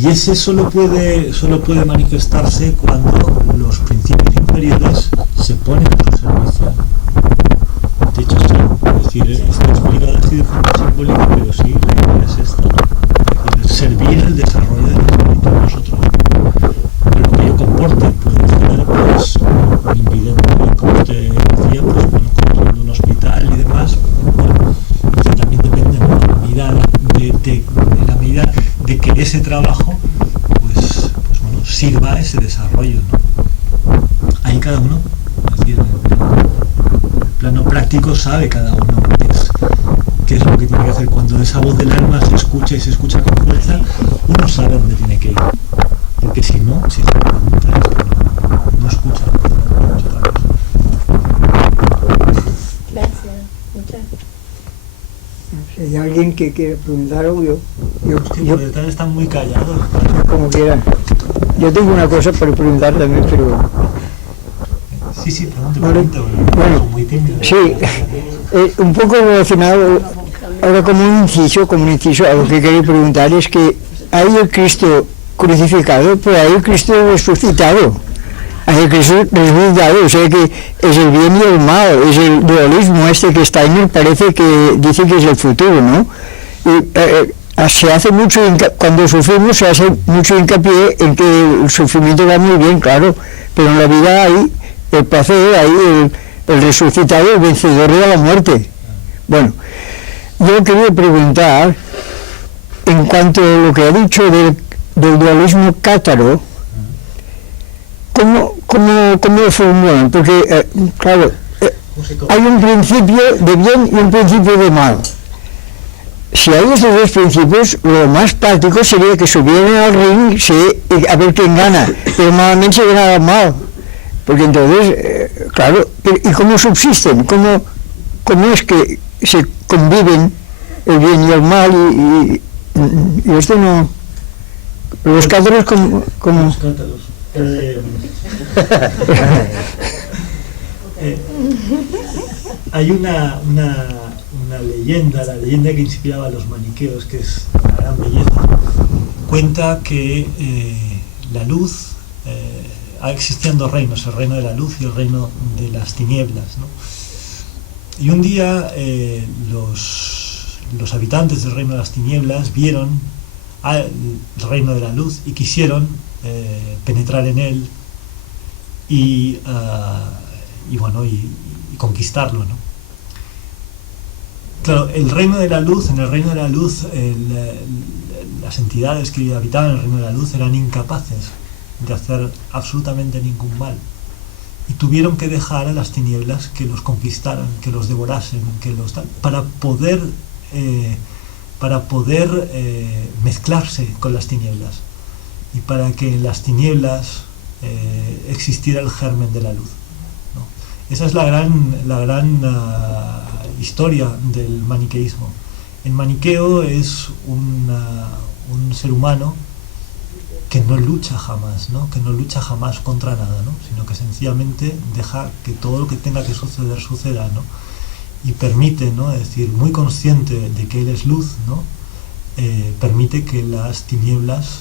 Y ese solo puede manifestarse cuando los principios inferiores se ponen a su servicio. De hecho, es decir, está explicado así de forma simbólica, pero sí, la idea es esta, ¿no? Es decir, servir al desarrollo del espíritu de nosotros. Pero lo que ello comporta, puede tener pues, un invidente, como usted decía, pues, bueno, construyendo un hospital y demás, bueno, eso también depende, ¿no? De la medida de que ese trabajo pues bueno, sirva a ese desarrollo, ¿no? Ahí cada uno, es decir, en el plano práctico sabe cada uno qué es lo que tiene que hacer. Cuando esa voz del alma se escucha y se escucha con fuerza, uno sabe dónde tiene que ir, porque si no, si se pregunta es que no escucha, no escucha otra cosa. Gracias, muchas. Si hay alguien que quiere preguntar algo, yo Por detrás están muy callados. como quiera. Yo tengo una cosa para preguntar también, pero Sí, pregunte, Vale. Bueno, son muy tímidos. sí, un poco relacionado, ahora como un inciso, a lo que quería preguntar es que hay el Cristo crucificado, pero hay el Cristo resucitado. Hay el Cristo resucitado, o sea que es el bien y el mal, es el dualismo este que Steiner parece que dice que es el futuro, ¿no? Y se hace mucho, cuando sufrimos se hace mucho hincapié en que el sufrimiento va muy bien, claro, pero en la vida hay el placer, hay el resucitado, el vencedor de la muerte. Bueno, yo quería preguntar, en cuanto a lo que ha dicho del dualismo cátaro, ¿cómo lo formulan? Porque, claro, hay un principio de bien y un principio de mal. Si hay estos dos principios, lo más práctico sería que subieran al ring a ver quién gana, pero normalmente se gana mal. Porque entonces, claro, ¿y cómo subsisten? ¿Cómo es que se conviven el bien y el mal? Y esto no... Los cátaros como... Los cátaros. Hay una leyenda, la leyenda que inspiraba a los maniqueos, que es una gran belleza. Cuenta que la luz... existían dos reinos, el reino de la luz y el reino de las tinieblas, ¿no? Y un día los habitantes del reino de las tinieblas vieron al reino de la luz y quisieron penetrar en él y conquistarlo, ¿no? Claro, en el reino de la luz, las entidades que habitaban en el reino de la luz eran incapaces de hacer absolutamente ningún mal y tuvieron que dejar a las tinieblas que los conquistaran, que los devorasen, para poder mezclarse con las tinieblas y para que en las tinieblas existiera el germen de la luz, ¿no? Esa es la gran historia del maniqueísmo. El maniqueo es un ser humano que no lucha jamás, ¿no? Que no lucha jamás contra nada, ¿no? Sino que sencillamente deja que todo lo que tenga que suceder suceda, ¿no? Y permite, ¿no? Es decir, muy consciente de que él es luz, ¿no? Permite que las tinieblas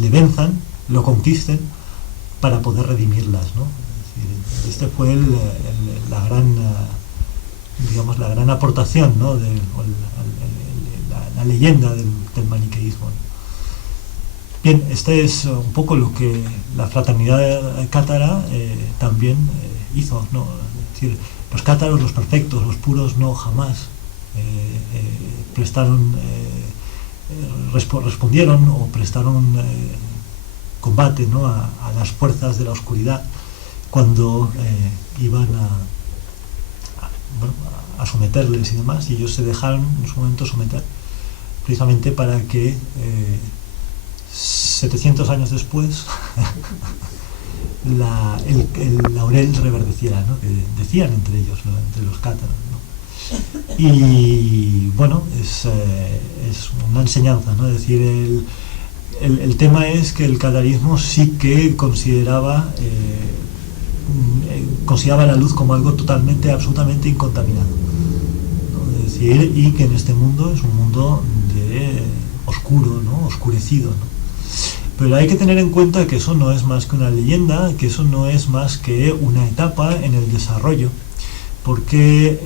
le venzan, lo conquisten, para poder redimirlas, ¿no? Es decir, este fue la gran, digamos, la gran aportación, ¿no? La leyenda del maniqueísmo, ¿no? Bien, este es un poco lo que la fraternidad cátara también hizo, ¿no? Es decir, los cátaros, los perfectos, los puros, no jamás respondieron o prestaron combate, ¿no? a las fuerzas de la oscuridad cuando iban a someterles y demás, y ellos se dejaron en su momento someter, precisamente para que 700 años después el laurel reverdeciera, ¿no? Que decían entre ellos, ¿no? Entre los cátaros, ¿no? Y bueno, es una enseñanza, ¿no? Es decir, el tema es que el catarismo sí que consideraba la luz como algo totalmente, absolutamente incontaminado, ¿no? Es decir, y que en este mundo es un mundo oscuro, ¿no? Oscurecido, ¿no? Pero hay que tener en cuenta que eso no es más que una leyenda, que eso no es más que una etapa en el desarrollo, porque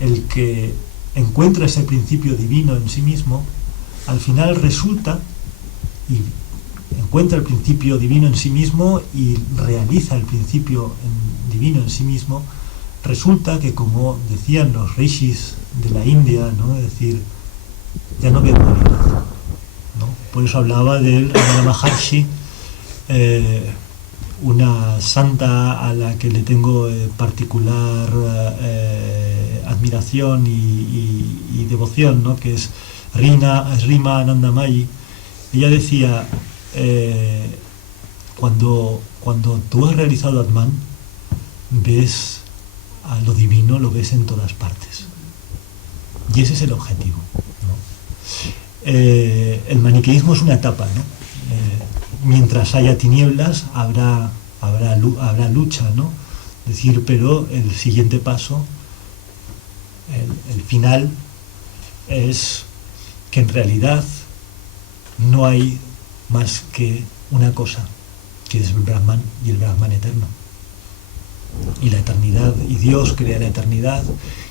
el que encuentra ese principio divino en sí mismo, al final resulta y encuentra el principio divino en sí mismo y realiza el principio divino en sí mismo, resulta que, como decían los rishis de la India, ¿no? Es decir, ya no veo dualidad, ¿no? Por eso hablaba del Ramana Maharshi, una santa a la que le tengo particular admiración y devoción, ¿no? Que es Rima Anandamayi. Ella decía, cuando tú has realizado Atman, ves a lo divino, lo ves en todas partes, y ese es el objetivo, ¿no? El maniqueísmo es una etapa, ¿no? Mientras haya tinieblas habrá lucha, ¿no? Es decir, pero el siguiente paso, el final, es que en realidad no hay más que una cosa, que es el Brahman, y el Brahman eterno, y la eternidad, y Dios crea la eternidad,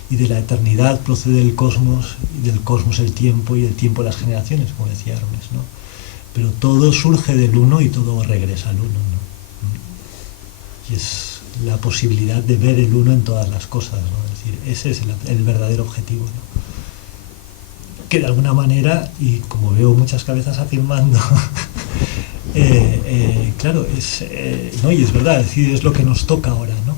y de la eternidad procede el cosmos, y del cosmos el tiempo, y del tiempo las generaciones, como decía Hermes, ¿no? Pero todo surge del uno y todo regresa al uno, ¿no? Y es la posibilidad de ver el uno en todas las cosas, ¿no? Es decir, ese es el verdadero objetivo, ¿no? Que de alguna manera, y como veo muchas cabezas afirmando, claro, ¿no? Y es verdad, es decir, es lo que nos toca ahora, ¿no?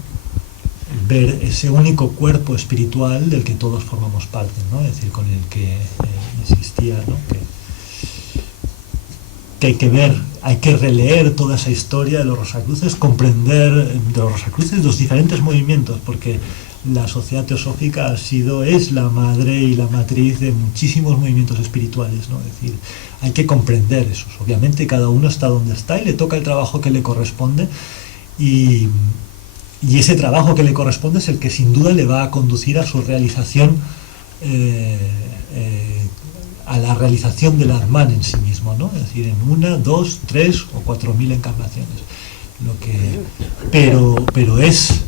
Ver ese único cuerpo espiritual del que todos formamos parte, ¿no? Es decir, con el que insistía, ¿no? Que hay que ver, hay que releer toda esa historia de los Rosacruces, comprender de los Rosacruces los diferentes movimientos, porque la sociedad teosófica es la madre y la matriz de muchísimos movimientos espirituales, ¿no? Es decir, hay que comprender esos. Obviamente cada uno está donde está y le toca el trabajo que le corresponde, y ese trabajo que le corresponde es el que sin duda le va a conducir a su realización, a la realización del Atman en sí mismo, ¿no? Es decir, en 1, 2, 3 o 4.000 encarnaciones. Pero es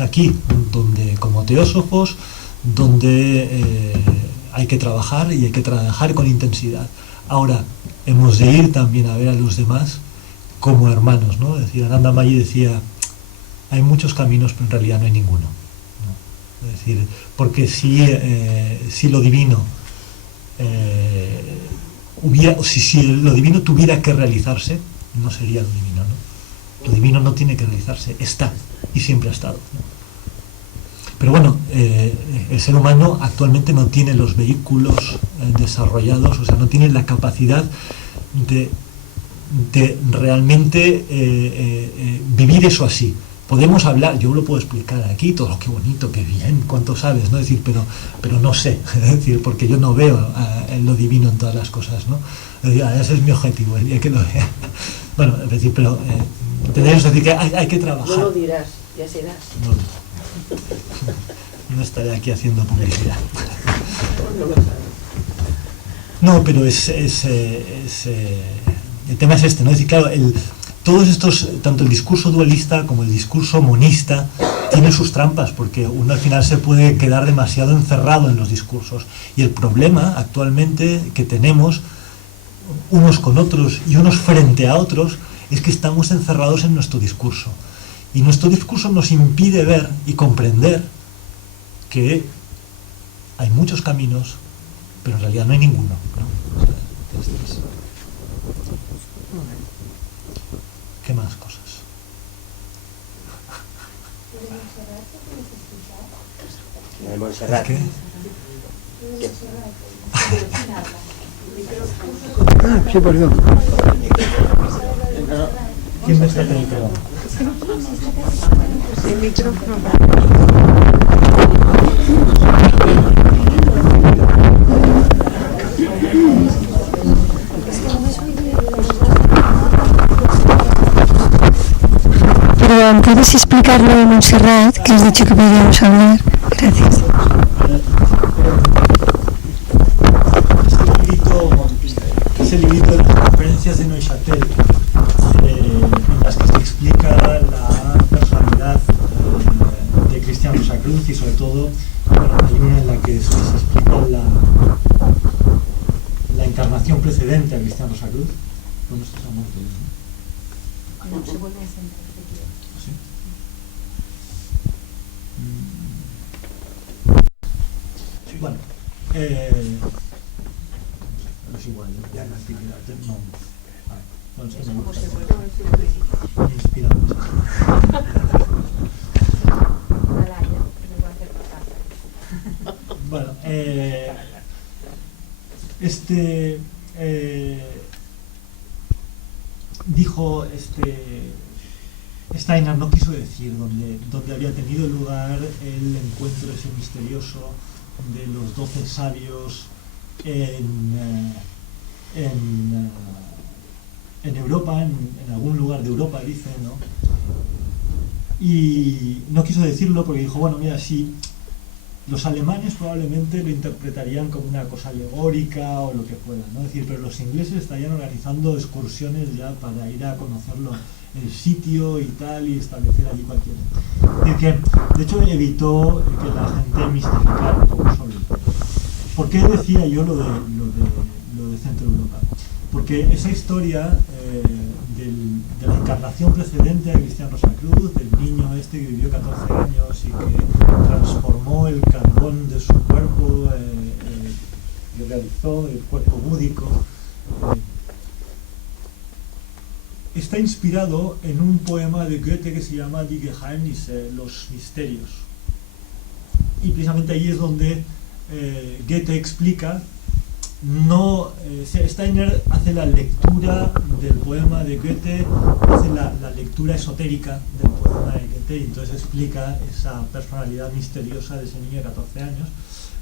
aquí donde, como teósofos, donde hay que trabajar, y hay que trabajar con intensidad. Ahora, hemos de ir también a ver a los demás como hermanos, ¿no? Es decir, Anandamayi decía, hay muchos caminos, pero en realidad no hay ninguno, ¿no? Es decir, porque si lo divino si lo divino tuviera que realizarse, no sería lo divino, ¿no? Lo divino no tiene que realizarse, está y siempre ha estado, ¿no? Pero bueno, el ser humano actualmente no tiene los vehículos desarrollados, o sea, no tiene la capacidad de realmente vivir eso así. Podemos hablar, yo lo puedo explicar aquí, todo qué bonito, qué bien, cuánto sabes, ¿no? Es decir, pero no sé, es decir, porque yo no veo lo divino en todas las cosas, ¿no? Es decir, ese es mi objetivo, el día que lo vea. Bueno, es decir, pero tenemos que decir que hay que trabajar. No lo dirás, ya serás. No estaré aquí haciendo publicidad. No lo sabes. No, pero el tema es este, ¿no? Es decir, claro, todos estos, tanto el discurso dualista como el discurso monista, tienen sus trampas, porque uno al final se puede quedar demasiado encerrado en los discursos. Y el problema actualmente que tenemos, unos con otros y unos frente a otros, es que estamos encerrados en nuestro discurso. Y nuestro discurso nos impide ver y comprender que hay muchos caminos, pero en realidad no hay ninguno, ¿no? O sea, ¿qué más cosas? La de Montserrat. ¿Qué? Ah, sí, perdón. ¿Quién me está en el programa? Perdón, ¿puedes explicar lo de Montserrat, que has dicho que podíamos hablar? Gracias. Ese librito de las conferencias de Neuchâtel, en las que se explica la personalidad de Cristian Rosacruz, y sobre todo, bueno, hay una en la que se explica la encarnación precedente a Cristian Rosacruz. Bueno, esto se ha muerto ya, ¿no? No, se vuelve a sentar. ¿Sí? Sí, bueno, es igual, ya en la actividad, no. Bueno, esto me gusta. Me inspira mucho. Bueno, dijo Steiner, no quiso decir dónde había tenido lugar el encuentro ese misterioso de los 12 sabios en Europa, en algún lugar de Europa, dice, ¿no? Y no quiso decirlo porque dijo, bueno, mira, sí, los alemanes probablemente lo interpretarían como una cosa alegórica o lo que fuera, ¿no? Es decir, pero los ingleses estarían organizando excursiones ya para ir a conocerlo, el sitio y tal, y establecer allí cualquier... Es decir, que de hecho evitó que la gente mistificara un poco sobre el tema. ¿Por qué decía yo lo de Centro Europa? Porque esa historia de la encarnación precedente a Cristian Rosacruz, del niño este que vivió 14 años y que transformó el carbón de su cuerpo y realizó el cuerpo búdico, está inspirado en un poema de Goethe que se llama Die Geheimnisse, los misterios. Y precisamente ahí es donde Goethe explica, Steiner hace la lectura del poema de Goethe, hace la lectura esotérica del poema de Goethe, y entonces explica esa personalidad misteriosa de ese niño de 14 años.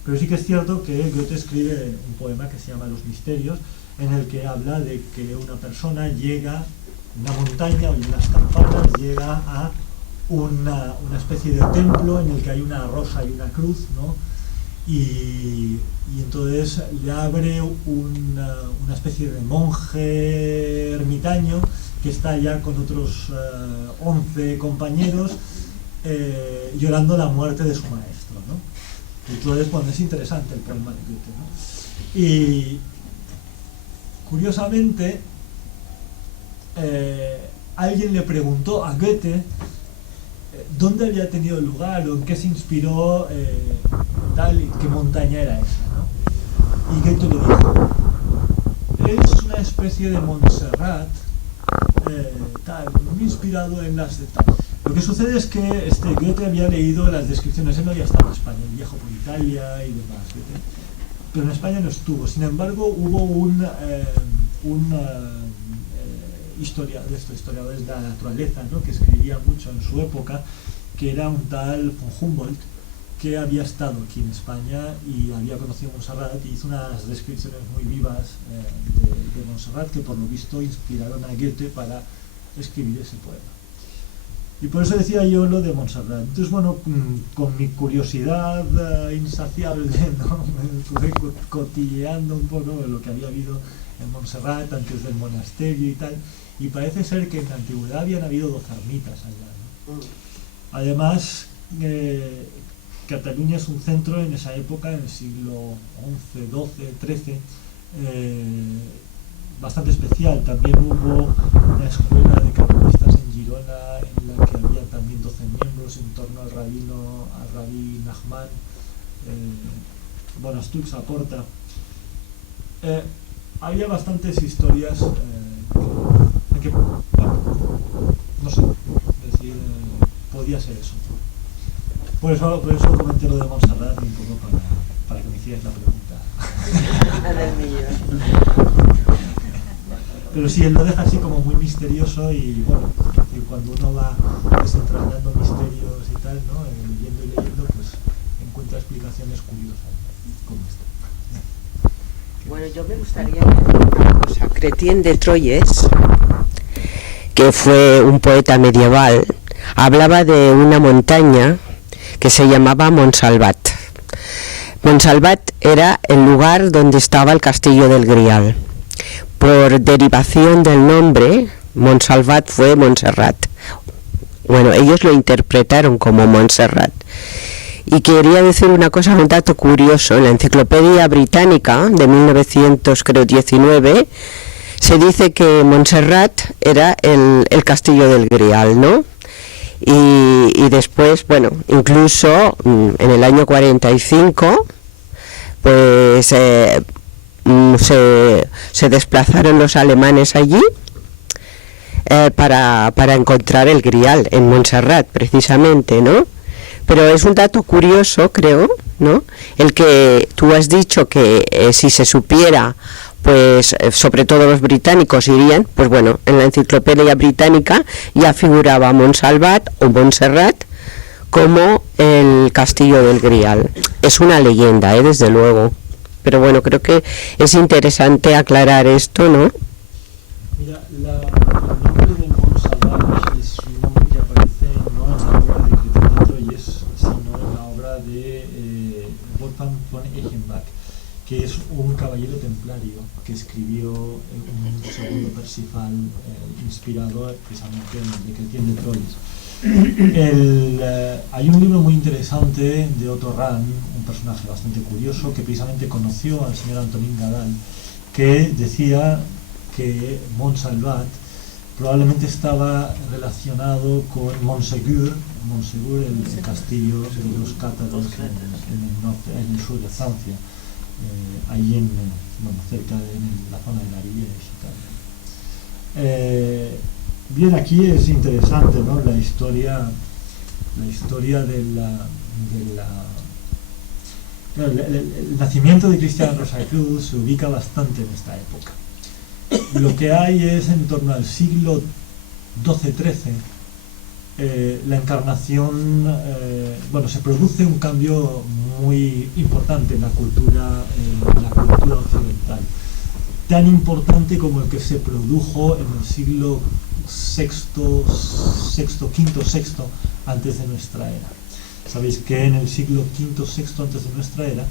Pero sí que es cierto que Goethe escribe un poema que se llama Los Misterios, en el que habla de que una persona llega a una montaña o en unas campanas, llega a una especie de templo en el que hay una rosa y una cruz, ¿no? Y entonces le abre una especie de monje ermitaño que está ya con otros 11 compañeros llorando la muerte de su maestro, ¿no? Entonces, bueno, es interesante el poema de Goethe, ¿no? Y curiosamente alguien le preguntó a Goethe dónde había tenido lugar o en qué se inspiró tal y qué montaña era esa, ¿no? Y Goethe le dijo, es una especie de Montserrat tal, muy inspirado en las de tal. Lo que sucede es que Goethe había leído las descripciones, él no había estado en España, él viajó por Italia y demás, Goethe, pero en España no estuvo. Sin embargo, hubo un historiadores de la naturaleza, ¿no?, que escribía mucho en su época, que era un tal von Humboldt, que había estado aquí en España y había conocido Montserrat y hizo unas descripciones muy vivas de Montserrat que por lo visto inspiraron a Goethe para escribir ese poema. Y por eso decía yo lo de Montserrat. Entonces, bueno, con mi curiosidad insaciable, ¿no? Me estuve cotilleando un poco de lo que había habido en Montserrat antes del monasterio y tal, y parece ser que en la antigüedad habían habido 2 ermitas allá, ¿no? Además, Cataluña es un centro en esa época, en el siglo XI, XII, XIII, bastante especial. También hubo una escuela de carmelistas en Girona en la que había también 12 miembros en torno al rabí Nachman, Bonastux Aporta. Había bastantes historias que bueno, no sé, es decir, podía ser eso. Por eso comenté lo de Montserrat un poco para que me hicierais la pregunta. Pero sí, él lo deja así como muy misterioso y bueno, es decir, cuando uno va desentrañando misterios y tal, ¿no? Leyendo y leyendo, pues encuentra explicaciones curiosas como esta. Bueno, yo me gustaría decir una cosa. Chrétien de Troyes, que fue un poeta medieval, hablaba de una montaña que se llamaba Montsalvat. Montsalvat era el lugar donde estaba el castillo del Grial. Por derivación del nombre, Montsalvat fue Montserrat. Bueno, ellos lo interpretaron como Montserrat. Y quería decir una cosa, un dato curioso. En la Enciclopedia Británica de 1919 se dice que Montserrat era el castillo del Grial, ¿no? Y después, bueno, incluso en el año 45, pues se desplazaron los alemanes allí para encontrar el Grial en Montserrat, precisamente, ¿no? Pero es un dato curioso, creo, ¿no? El que tú has dicho que si se supiera, pues sobre todo los británicos irían, pues bueno, en la Enciclopedia Británica ya figuraba Montsalvat o Montserrat como el castillo del Grial. Es una leyenda, desde luego. Pero bueno, creo que es interesante aclarar esto, ¿no? Mira, el nombre de Montsalvat es un nombre que aparece no en la obra de Chrétien de Troyes, sino en la obra de Wolfgang von Eichenbach, que es un caballero templario que escribió un segundo Parsifal inspirado precisamente en el de Chrétien de Troyes. Hay un libro muy interesante de Otto Rahn, un personaje bastante curioso, que precisamente conoció al señor Antonín Gadal, que decía que Montsalvat probablemente estaba relacionado con Montségur, el castillo de los cátaros en el sur de Francia, ahí cerca de la zona de Ariège y tal. Bien, aquí es interesante, ¿no? La historia el nacimiento de Cristián Rosacruz se ubica bastante en esta época. Lo que hay es en torno al siglo XII-XIII la encarnación, se produce un cambio muy importante en la cultura occidental, tan importante como el que se produjo en el siglo VI, V, VI antes de nuestra era. Sabéis que en el siglo V, VI antes de nuestra era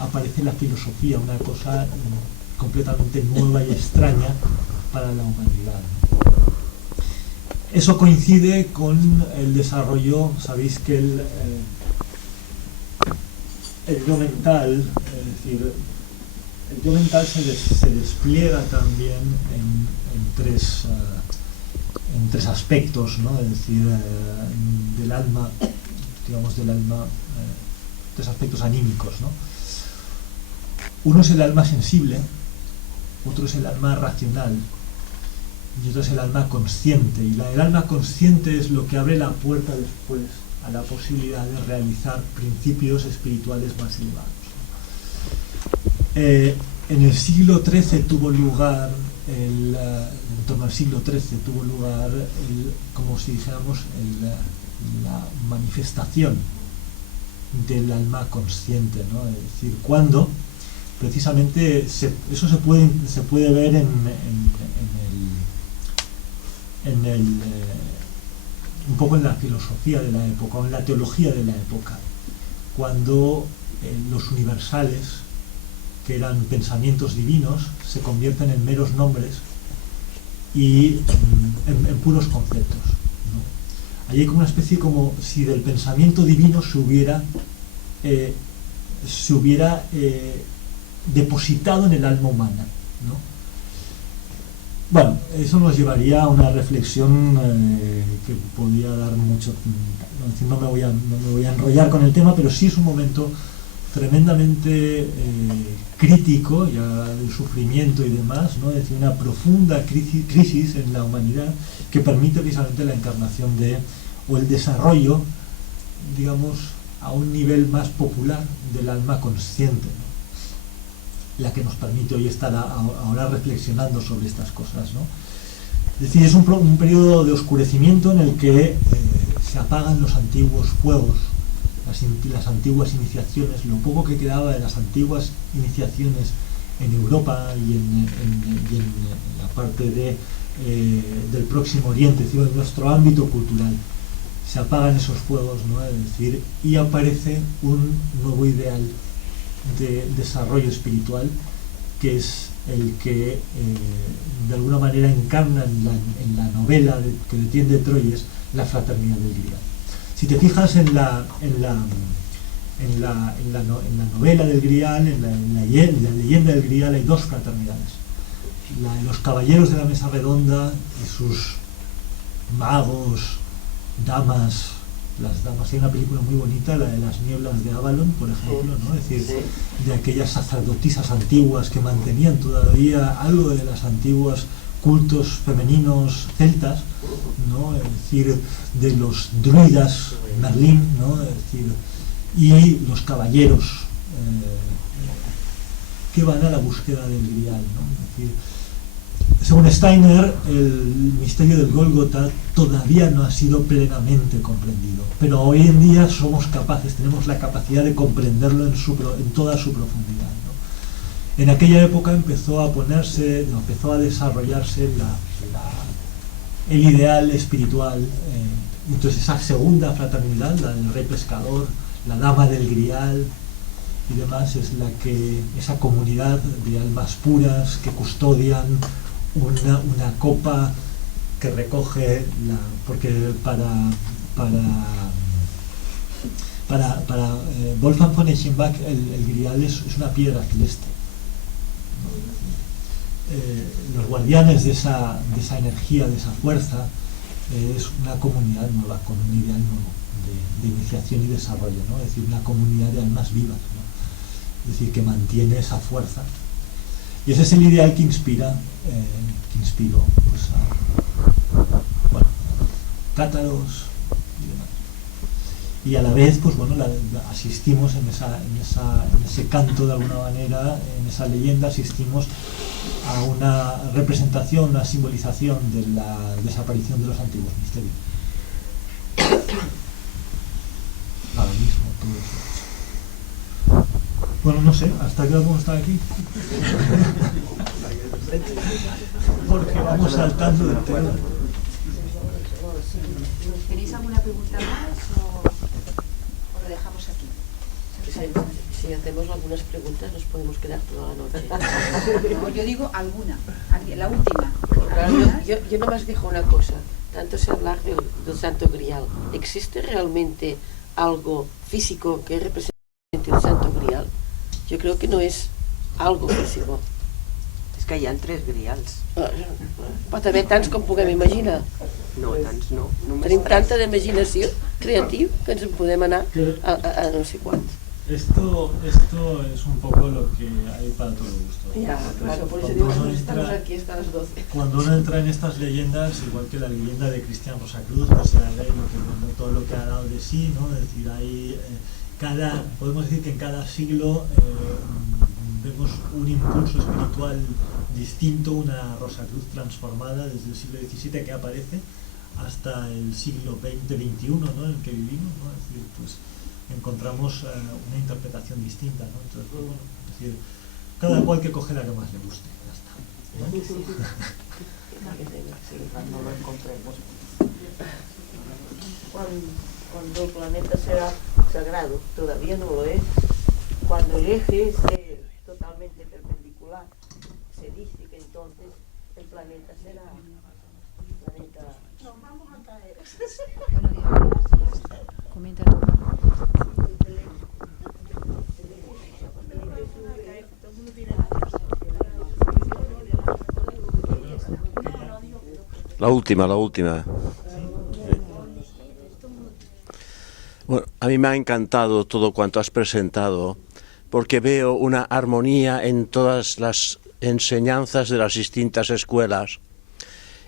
aparece la filosofía, una cosa completamente nueva y extraña para la humanidad. Eso coincide con el desarrollo, sabéis que el yo mental, es decir, el yo mental se despliega también en tres aspectos, ¿no? Es decir, del alma, tres aspectos anímicos, ¿no? Uno es el alma sensible, otro es el alma racional y otro es el alma consciente. Y el alma consciente es lo que abre la puerta después a la posibilidad de realizar principios espirituales más elevados. En el siglo XIII tuvo lugar, en torno al siglo XIII tuvo lugar, como si dijéramos, la manifestación del alma consciente, ¿no? Es decir, cuando precisamente eso se puede ver un poco en la filosofía de la época, o en la teología de la época, cuando los universales, que eran pensamientos divinos, se convierten en meros nombres y en puros conceptos, ¿no? Ahí hay como una especie como si del pensamiento divino se hubiera depositado en el alma humana, ¿no? Bueno, eso nos llevaría a una reflexión que podría dar mucho. No me voy a enrollar con el tema, pero sí es un momento tremendamente crítico ya del sufrimiento y demás, ¿no? Es decir, una profunda crisis en la humanidad que permite precisamente la encarnación o el desarrollo, digamos, a un nivel más popular del alma consciente, ¿no? La que nos permite hoy estar ahora reflexionando sobre estas cosas, ¿no? Es decir, es un periodo de oscurecimiento en el que se apagan los antiguos fuegos, las antiguas iniciaciones, lo poco que quedaba de las antiguas iniciaciones en Europa y en la parte del Próximo Oriente, es decir, en nuestro ámbito cultural. Se apagan esos fuegos, ¿no? Es decir, y aparece un nuevo ideal de desarrollo espiritual, que es el que de alguna manera encarna en la novela que detiene Troyes, la fraternidad del Grial. Si te fijas en la novela del Grial, en la leyenda del Grial, hay dos fraternidades: la de los caballeros de la mesa redonda y sus magos, damas. Las damas, hay una película muy bonita, la de las nieblas de Avalon, por ejemplo, ¿no? Es decir, de aquellas sacerdotisas antiguas que mantenían todavía algo de las antiguas cultos femeninos celtas, ¿no? Es decir, de los druidas Merlín, ¿no? Es decir, y los caballeros que van a la búsqueda del Grial, ¿no? Es decir, según Steiner, el misterio del Gólgota todavía no ha sido plenamente comprendido, pero hoy en día somos capaces, tenemos la capacidad de comprenderlo en toda su profundidad, ¿no? En aquella época empezó a desarrollarse el ideal espiritual, entonces esa segunda fraternidad, la del rey pescador, la dama del Grial y demás, es esa comunidad de almas puras que custodian una copa que recoge porque para Wolfgang von Eschenbach el Grial es una piedra celeste, ¿no? Los guardianes de esa energía, de esa fuerza, es una comunidad nueva, con un ideal nuevo de iniciación y desarrollo, ¿no? Es decir, una comunidad de almas vivas, ¿no? Es decir, que mantiene esa fuerza. Y ese es el ideal que inspiró pues, cátaros y demás. Y a la vez, pues bueno, asistimos en ese canto, de alguna manera, en esa leyenda, asistimos a una representación, una simbolización de la desaparición de los antiguos misterios. Ahora mismo, todo eso. Bueno, no sé, ¿hasta qué hora vamos a estar aquí? Porque vamos saltando del tema. ¿Tenéis alguna pregunta más o lo dejamos aquí? Si hacemos algunas preguntas nos podemos quedar toda la noche. No, yo digo alguna, la última. Claro, yo nomás digo una cosa. Tanto se habla del Santo Grial. ¿Existe realmente algo físico que represente el Santo Grial? Yo creo que no es algo físico. És que hi ha 3 grials. Pot haver tants com puguem imaginar. No, tants no. Tenim tanta d'imaginació creativa que ens en podem anar a no sé quants. Esto es un poco lo que hay para todo el gusto. Ya, claro, por eso digo que estamos aquí hasta las 12. Cuando uno entra en estas leyendas, igual que la leyenda de Cristian Rosacruz, que se lee todo lo que ha dado de sí, ¿no? Es decir, hay podemos decir que en cada siglo vemos un impulso espiritual distinto, una Rosacruz transformada desde el siglo XVII que aparece hasta el siglo XX-XXI, ¿no? En el que vivimos, ¿no? Es decir, pues encontramos una interpretación distinta, ¿no? Entonces, pues, bueno, es decir, cada cual que coge la que más le guste, ya está, ¿no? Cuando lo encontremos. cuando el planeta será sagrado, todavía no lo es. Cuando el eje esté totalmente perpendicular, se dice que entonces el planeta será planeta. Nos vamos a caer. Comenta tú. La última. Bueno, a mí me ha encantado todo cuanto has presentado, porque veo una armonía en todas las enseñanzas de las distintas escuelas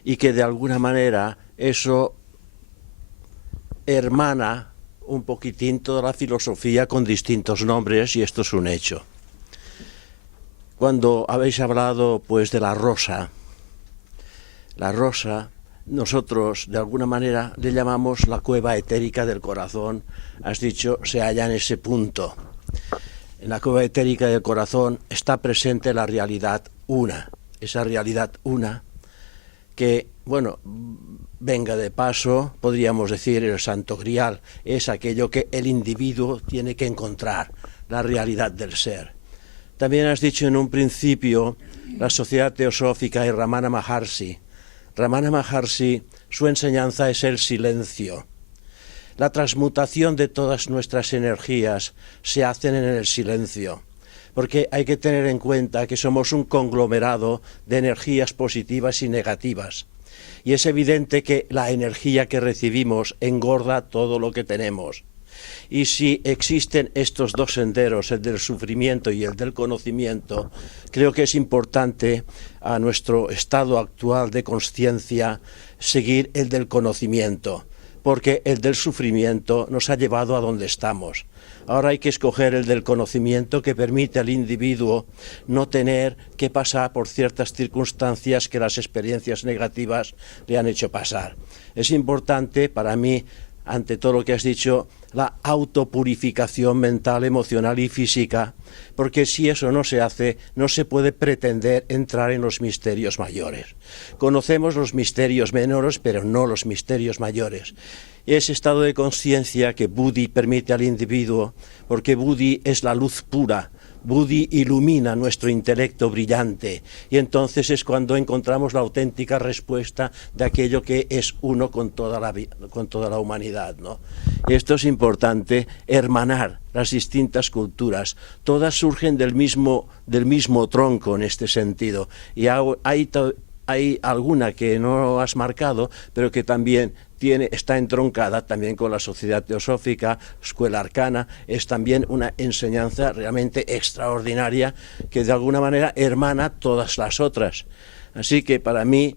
y que de alguna manera eso hermana un poquitín toda la filosofía con distintos nombres, y esto es un hecho. Cuando habéis hablado pues de la rosa, nosotros de alguna manera le llamamos la cueva etérica del corazón. Has dicho, se halla en ese punto. En la cueva etérica del corazón está presente la realidad una, esa realidad una que, bueno, venga de paso, podríamos decir el Santo Grial, es aquello que el individuo tiene que encontrar, la realidad del ser. También has dicho en un principio la Sociedad Teosófica y Ramana Maharshi. Ramana Maharshi, su enseñanza es el silencio. La transmutación de todas nuestras energías se hacen en el silencio, porque hay que tener en cuenta que somos un conglomerado de energías positivas y negativas. Y es evidente que la energía que recibimos engorda todo lo que tenemos. Y si existen estos dos senderos, el del sufrimiento y el del conocimiento, creo que es importante a nuestro estado actual de consciencia seguir el del conocimiento, porque el del sufrimiento nos ha llevado a donde estamos. Ahora hay que escoger el del conocimiento, que permite al individuo no tener que pasar por ciertas circunstancias que las experiencias negativas le han hecho pasar. Es importante para mí, ante todo lo que has dicho, la autopurificación mental, emocional y física, porque si eso no se hace, no se puede pretender entrar en los misterios mayores. Conocemos los misterios menores, pero no los misterios mayores. Ese estado de conciencia que Buddhi permite al individuo, porque Buddhi es la luz pura, Buddhi ilumina nuestro intelecto brillante, y entonces es cuando encontramos la auténtica respuesta de aquello que es uno con toda la humanidad, ¿no? Y esto es importante, hermanar las distintas culturas. Todas surgen del mismo tronco en este sentido, y hay alguna que no has marcado, pero que también está entroncada también con la Sociedad Teosófica, Escuela Arcana. Es también una enseñanza realmente extraordinaria que de alguna manera hermana todas las otras. Así que para mí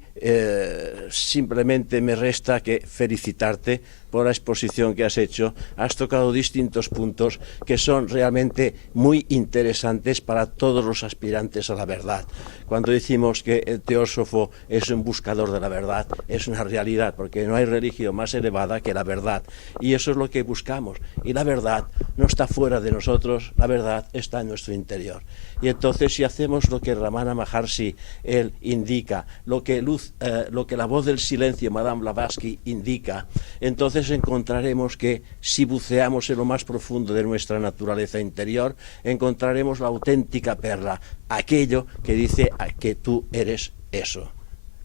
simplemente me resta que felicitarte por la exposición que has hecho. Has tocado distintos puntos que son realmente muy interesantes para todos los aspirantes a la verdad. Cuando decimos que el teósofo es un buscador de la verdad, es una realidad, porque no hay religión más elevada que la verdad. Y eso es lo que buscamos. Y la verdad no está fuera de nosotros, la verdad está en nuestro interior. Y entonces, si hacemos lo que Ramana Maharshi él indica, lo que la voz del silencio, Madame Blavatsky, indica, entonces encontraremos que si buceamos en lo más profundo de nuestra naturaleza interior, encontraremos la auténtica perla, aquello que dice que tú eres eso.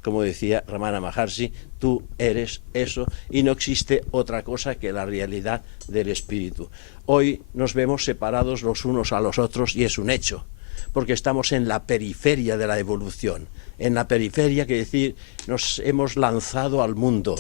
Como decía Ramana Maharshi, tú eres eso y no existe otra cosa que la realidad del espíritu. Hoy nos vemos separados los unos a los otros y es un hecho, porque estamos en la periferia de la evolución. En la periferia, quiere decir, nos hemos lanzado al mundo,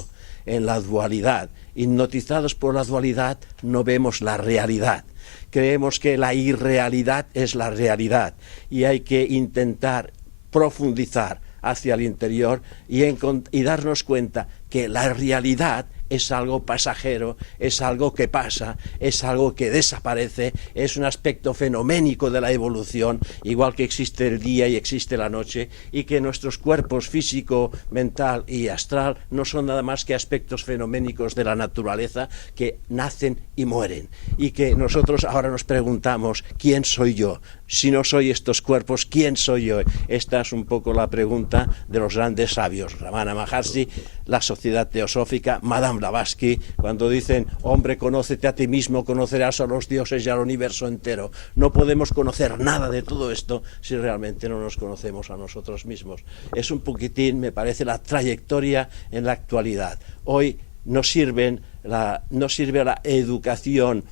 en la dualidad. Hipnotizados por la dualidad, no vemos la realidad. Creemos que la irrealidad es la realidad y hay que intentar profundizar hacia el interior y darnos cuenta que la realidad es algo pasajero, es algo que pasa, es algo que desaparece, es un aspecto fenoménico de la evolución, igual que existe el día y existe la noche, y que nuestros cuerpos físico, mental y astral no son nada más que aspectos fenoménicos de la naturaleza que nacen y mueren, y que nosotros ahora nos preguntamos, ¿quién soy yo? Si no soy estos cuerpos, ¿quién soy yo? Esta es un poco la pregunta de los grandes sabios, Ramana Maharshi, la sociedad teosófica, Madame Blavatsky, cuando dicen, hombre, conócete a ti mismo, conocerás a los dioses y al universo entero. No podemos conocer nada de todo esto si realmente no nos conocemos a nosotros mismos. Es un poquitín, me parece, la trayectoria en la actualidad. Hoy no sirve la educación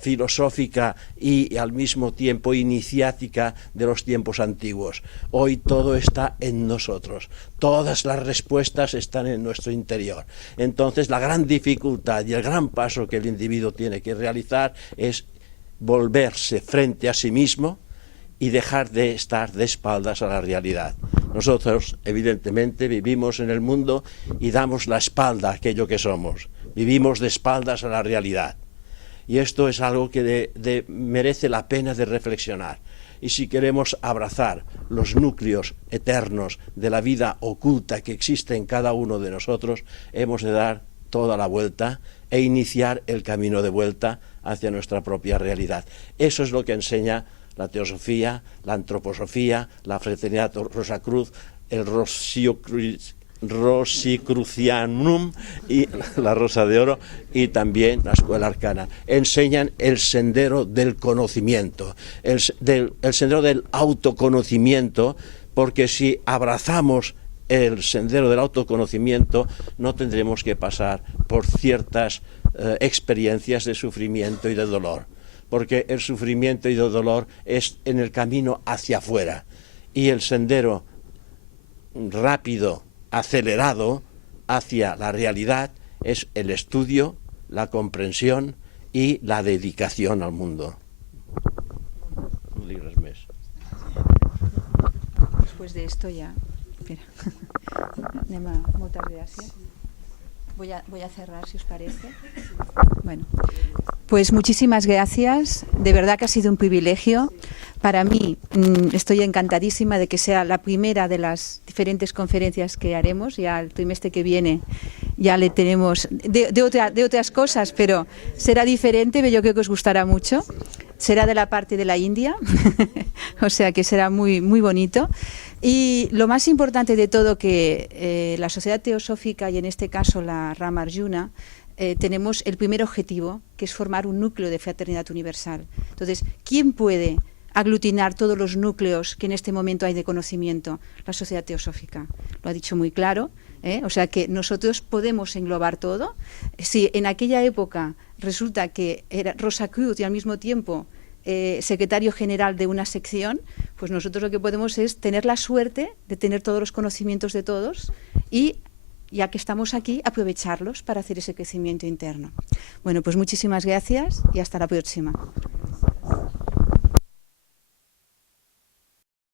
filosófica y al mismo tiempo iniciática de los tiempos antiguos. Hoy todo está en nosotros, todas las respuestas están en nuestro interior. Entonces la gran dificultad y el gran paso que el individuo tiene que realizar es volverse frente a sí mismo y dejar de estar de espaldas a la realidad. Nosotros evidentemente vivimos en el mundo y damos la espalda a aquello que somos, vivimos de espaldas a la realidad. Y esto es algo que merece la pena de reflexionar. Y si queremos abrazar los núcleos eternos de la vida oculta que existe en cada uno de nosotros, hemos de dar toda la vuelta e iniciar el camino de vuelta hacia nuestra propia realidad. Eso es lo que enseña la teosofía, la antroposofía, la fraternidad Rosacruz, el Rosicrucianum y la Rosa de Oro, y también la Escuela Arcana. Enseñan el sendero del conocimiento, el sendero del autoconocimiento, porque si abrazamos el sendero del autoconocimiento no tendremos que pasar por ciertas experiencias de sufrimiento y de dolor, porque el sufrimiento y el dolor es en el camino hacia afuera, y el sendero rápido, acelerado hacia la realidad es el estudio, la comprensión y la dedicación al mundo. Después de esto ya... Espera. Nema, muchas gracias. Voy a cerrar, si os parece. Bueno, pues muchísimas gracias. De verdad que ha sido un privilegio. Para mí, estoy encantadísima de que sea la primera de las diferentes conferencias que haremos. Ya el trimestre que viene ya le tenemos de otras cosas, pero será diferente. Yo creo que os gustará mucho. Será de la parte de la India, o sea que será muy, muy bonito. Y lo más importante de todo, que la Sociedad Teosófica, y en este caso la Rama Arjuna, tenemos el primer objetivo, que es formar un núcleo de fraternidad universal. Entonces, ¿quién puede aglutinar todos los núcleos que en este momento hay de conocimiento? La Sociedad Teosófica. Lo ha dicho muy claro, o sea que nosotros podemos englobar todo. Si en aquella época resulta que era Rosacruz y al mismo tiempo secretario general de una sección, pues nosotros lo que podemos es tener la suerte de tener todos los conocimientos de todos y, ya que estamos aquí, aprovecharlos para hacer ese crecimiento interno. Bueno, pues muchísimas gracias y hasta la próxima.